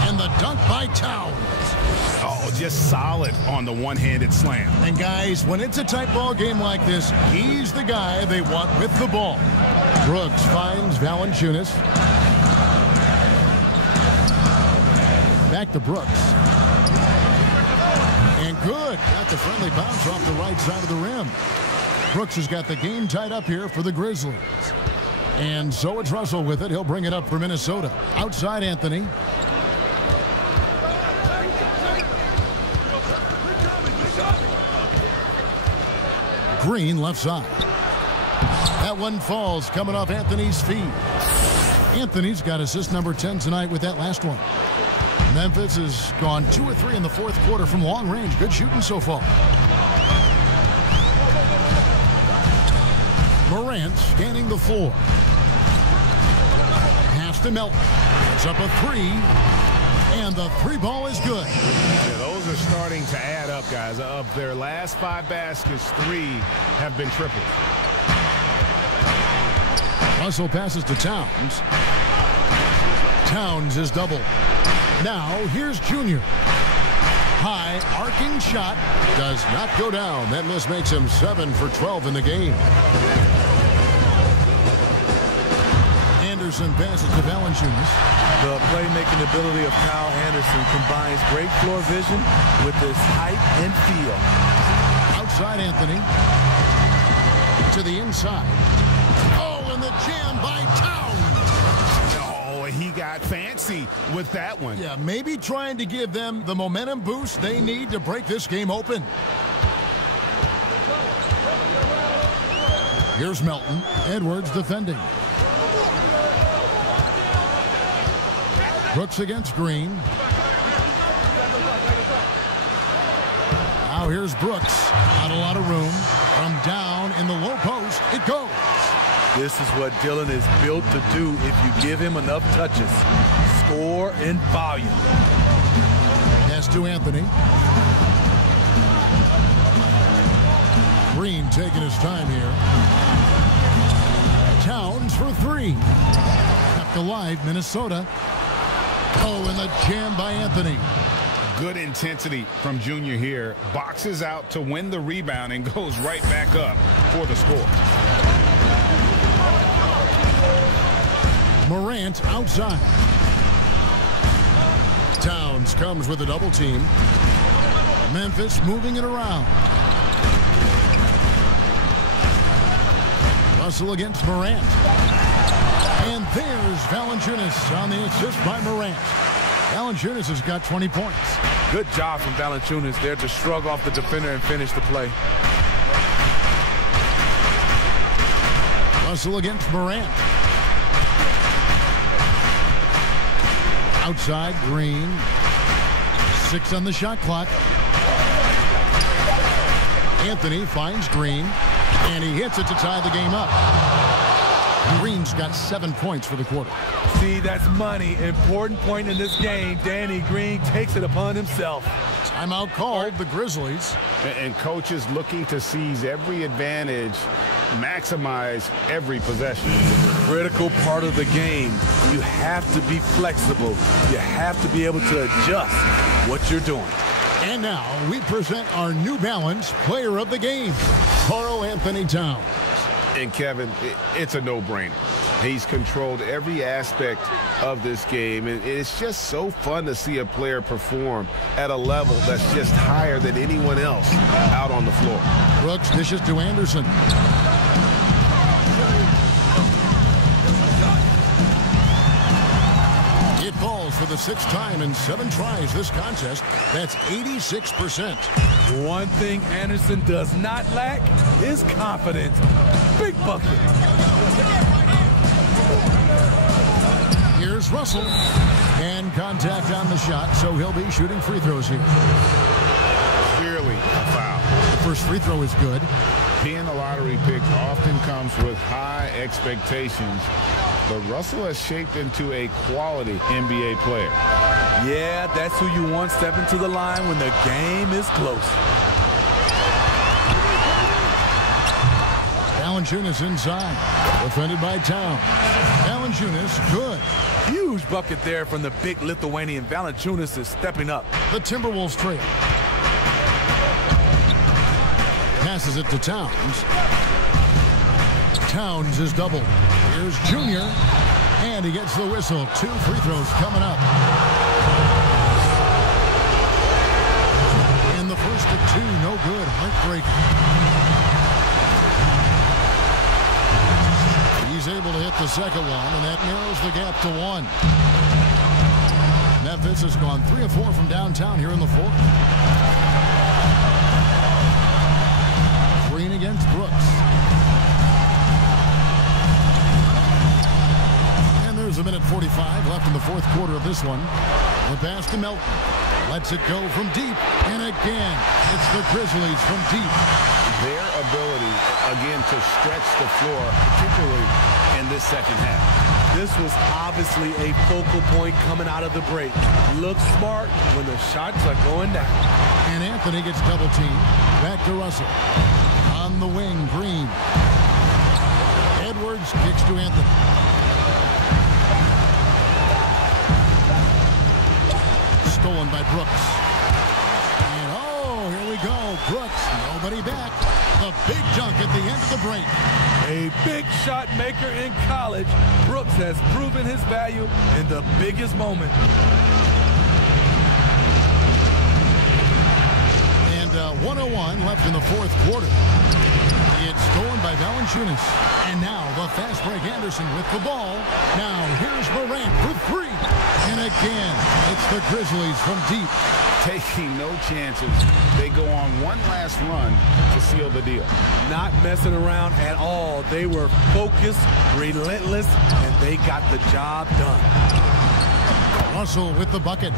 And the dunk by Towns. Oh, just solid on the one-handed slam. And guys, when it's a tight ball game like this, he's the guy they want with the ball. Brooks finds Valanciunas. Back to Brooks. And good. Got the friendly bounce off the right side of the rim. Brooks has got the game tied up here for the Grizzlies. And so it's Russell with it. He'll bring it up for Minnesota. Outside Anthony. Green left side. That one falls coming off Anthony's feet. Anthony's got assist number 10 tonight with that last one. Memphis has gone 2 or 3 in the fourth quarter from long range. Good shooting so far. Morant scanning the floor. Pass to Melton. It's up a 3. And the 3 ball is good. Yeah, those are starting to add up, guys. Of their last 5 baskets, 3 have been tripled. Russell passes to Towns. Towns is double. Now here's Junior. High arcing shot does not go down. That miss makes him 7 for 12 in the game. Anderson passes to Valanciunas. The playmaking ability of Kyle Anderson combines great floor vision with his height and feel. Outside Anthony. To the inside. Oh, and the jam by Towns. Oh, he got fancy with that one. Yeah, maybe trying to give them the momentum boost they need to break this game open. Here's Melton. Edwards defending. Brooks against Green. Now here's Brooks. Not a lot of room. From down in the low post, it goes. This is what Dillon is built to do if you give him enough touches. Score in volume. Pass to Anthony. Green taking his time here. Towns for 3. Kept alive, Minnesota. Oh, and the jam by Anthony. Good intensity from Junior here. Boxes out to win the rebound and goes right back up for the score. Morant outside. Towns comes with a double team. Memphis moving it around. Russell against Morant. And there's Valanciunas on the assist by Morant. Valanciunas has got 20 points. Good job from Valanciunas there to shrug off the defender and finish the play. Russell against Morant. Outside, Green. 6 on the shot clock. Anthony finds Green, and he hits it to tie the game up. Green's got 7 points for the quarter. See, that's money. Important point in this game. Danny Green takes it upon himself. Timeout called, the Grizzlies. And coaches looking to seize every advantage, maximize every possession. Critical part of the game. You have to be flexible. You have to be able to adjust what you're doing. And now we present our New Balance Player of the Game, Karl-Anthony Towns. And Kevin, it's a no-brainer. He's controlled every aspect of this game, and it's just so fun to see a player perform at a level that's just higher than anyone else out on the floor. Brooks dishes to Anderson. It falls for the 6th time in 7 tries this contest. That's 86%. One thing Anderson does not lack is confidence. Big bucket. Here's Russell. And contact on the shot, so he'll be shooting free throws here. Clearly a foul. The first free throw is good. Being a lottery pick often comes with high expectations, but Russell has shaped into a quality NBA player. Yeah, that's who you want stepping to the line when the game is close. Valanciunas inside. Defended by Towns. Valanciunas, good. Huge bucket there from the big Lithuanian. Valanciunas is stepping up. The Timberwolves trail. Passes it to Towns. Towns is doubled. Here's Junior. And he gets the whistle. 2 free throws coming up. And the first of 2, no good. Heartbreaking. He's able to hit the second one, and that narrows the gap to 1. Memphis has gone 3 of 4 from downtown here in the 4th. Green against Brooks. And there's a minute 45 left in the 4th quarter of this one. The pass to Melton. Lets it go from deep. And again, it's the Grizzlies from deep. Their ability, again, to stretch the floor, particularly in this second half. This was obviously a focal point coming out of the break. Looks smart when the shots are going down. And Anthony gets double teamed. Back to Russell. On the wing, Green. Edwards kicks to Anthony. Stolen by Brooks. And oh, here we go. Brooks, nobody back. The big dunk at the end of the break. A big shot maker in college. Brooks has proven his value in the biggest moment. And 101 left in the 4th quarter. It's stolen by Valanciunas. And now the fast break Anderson with the ball. Now here's Morant for 3. And again, it's the Grizzlies from deep. Taking no chances. They go on one last run to seal the deal. Not messing around at all. They were focused, relentless, and they got the job done. Russell with the bucket.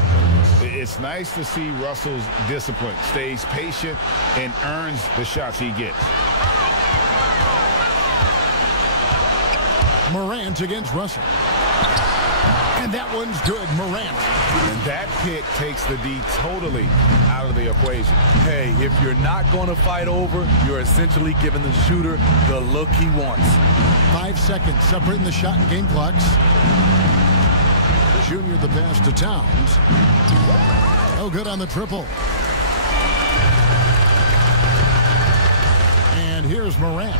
It's nice to see Russell's discipline. Stays patient and earns the shots he gets. Morant against Russell. And that one's good, Morant. And that pick takes the D totally out of the equation. Hey, if you're not going to fight over, you're essentially giving the shooter the look he wants. 5 seconds separating the shot and game clocks. Junior the pass to Towns. No good on the triple. And here's Morant.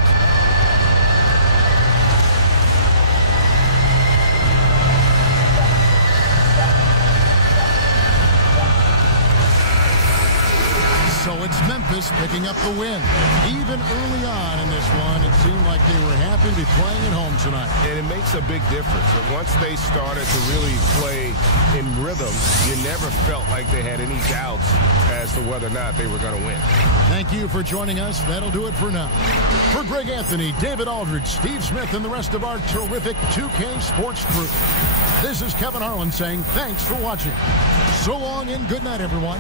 Memphis picking up the win. Even early on in this one, it seemed like they were happy to be playing at home tonight. And it makes a big difference. Once they started to really play in rhythm, you never felt like they had any doubts as to whether or not they were going to win. Thank you for joining us. That'll do it for now. For Greg Anthony, David Aldridge, Steve Smith, and the rest of our terrific 2K Sports crew, this is Kevin Harlan saying thanks for watching. So long and good night, everyone.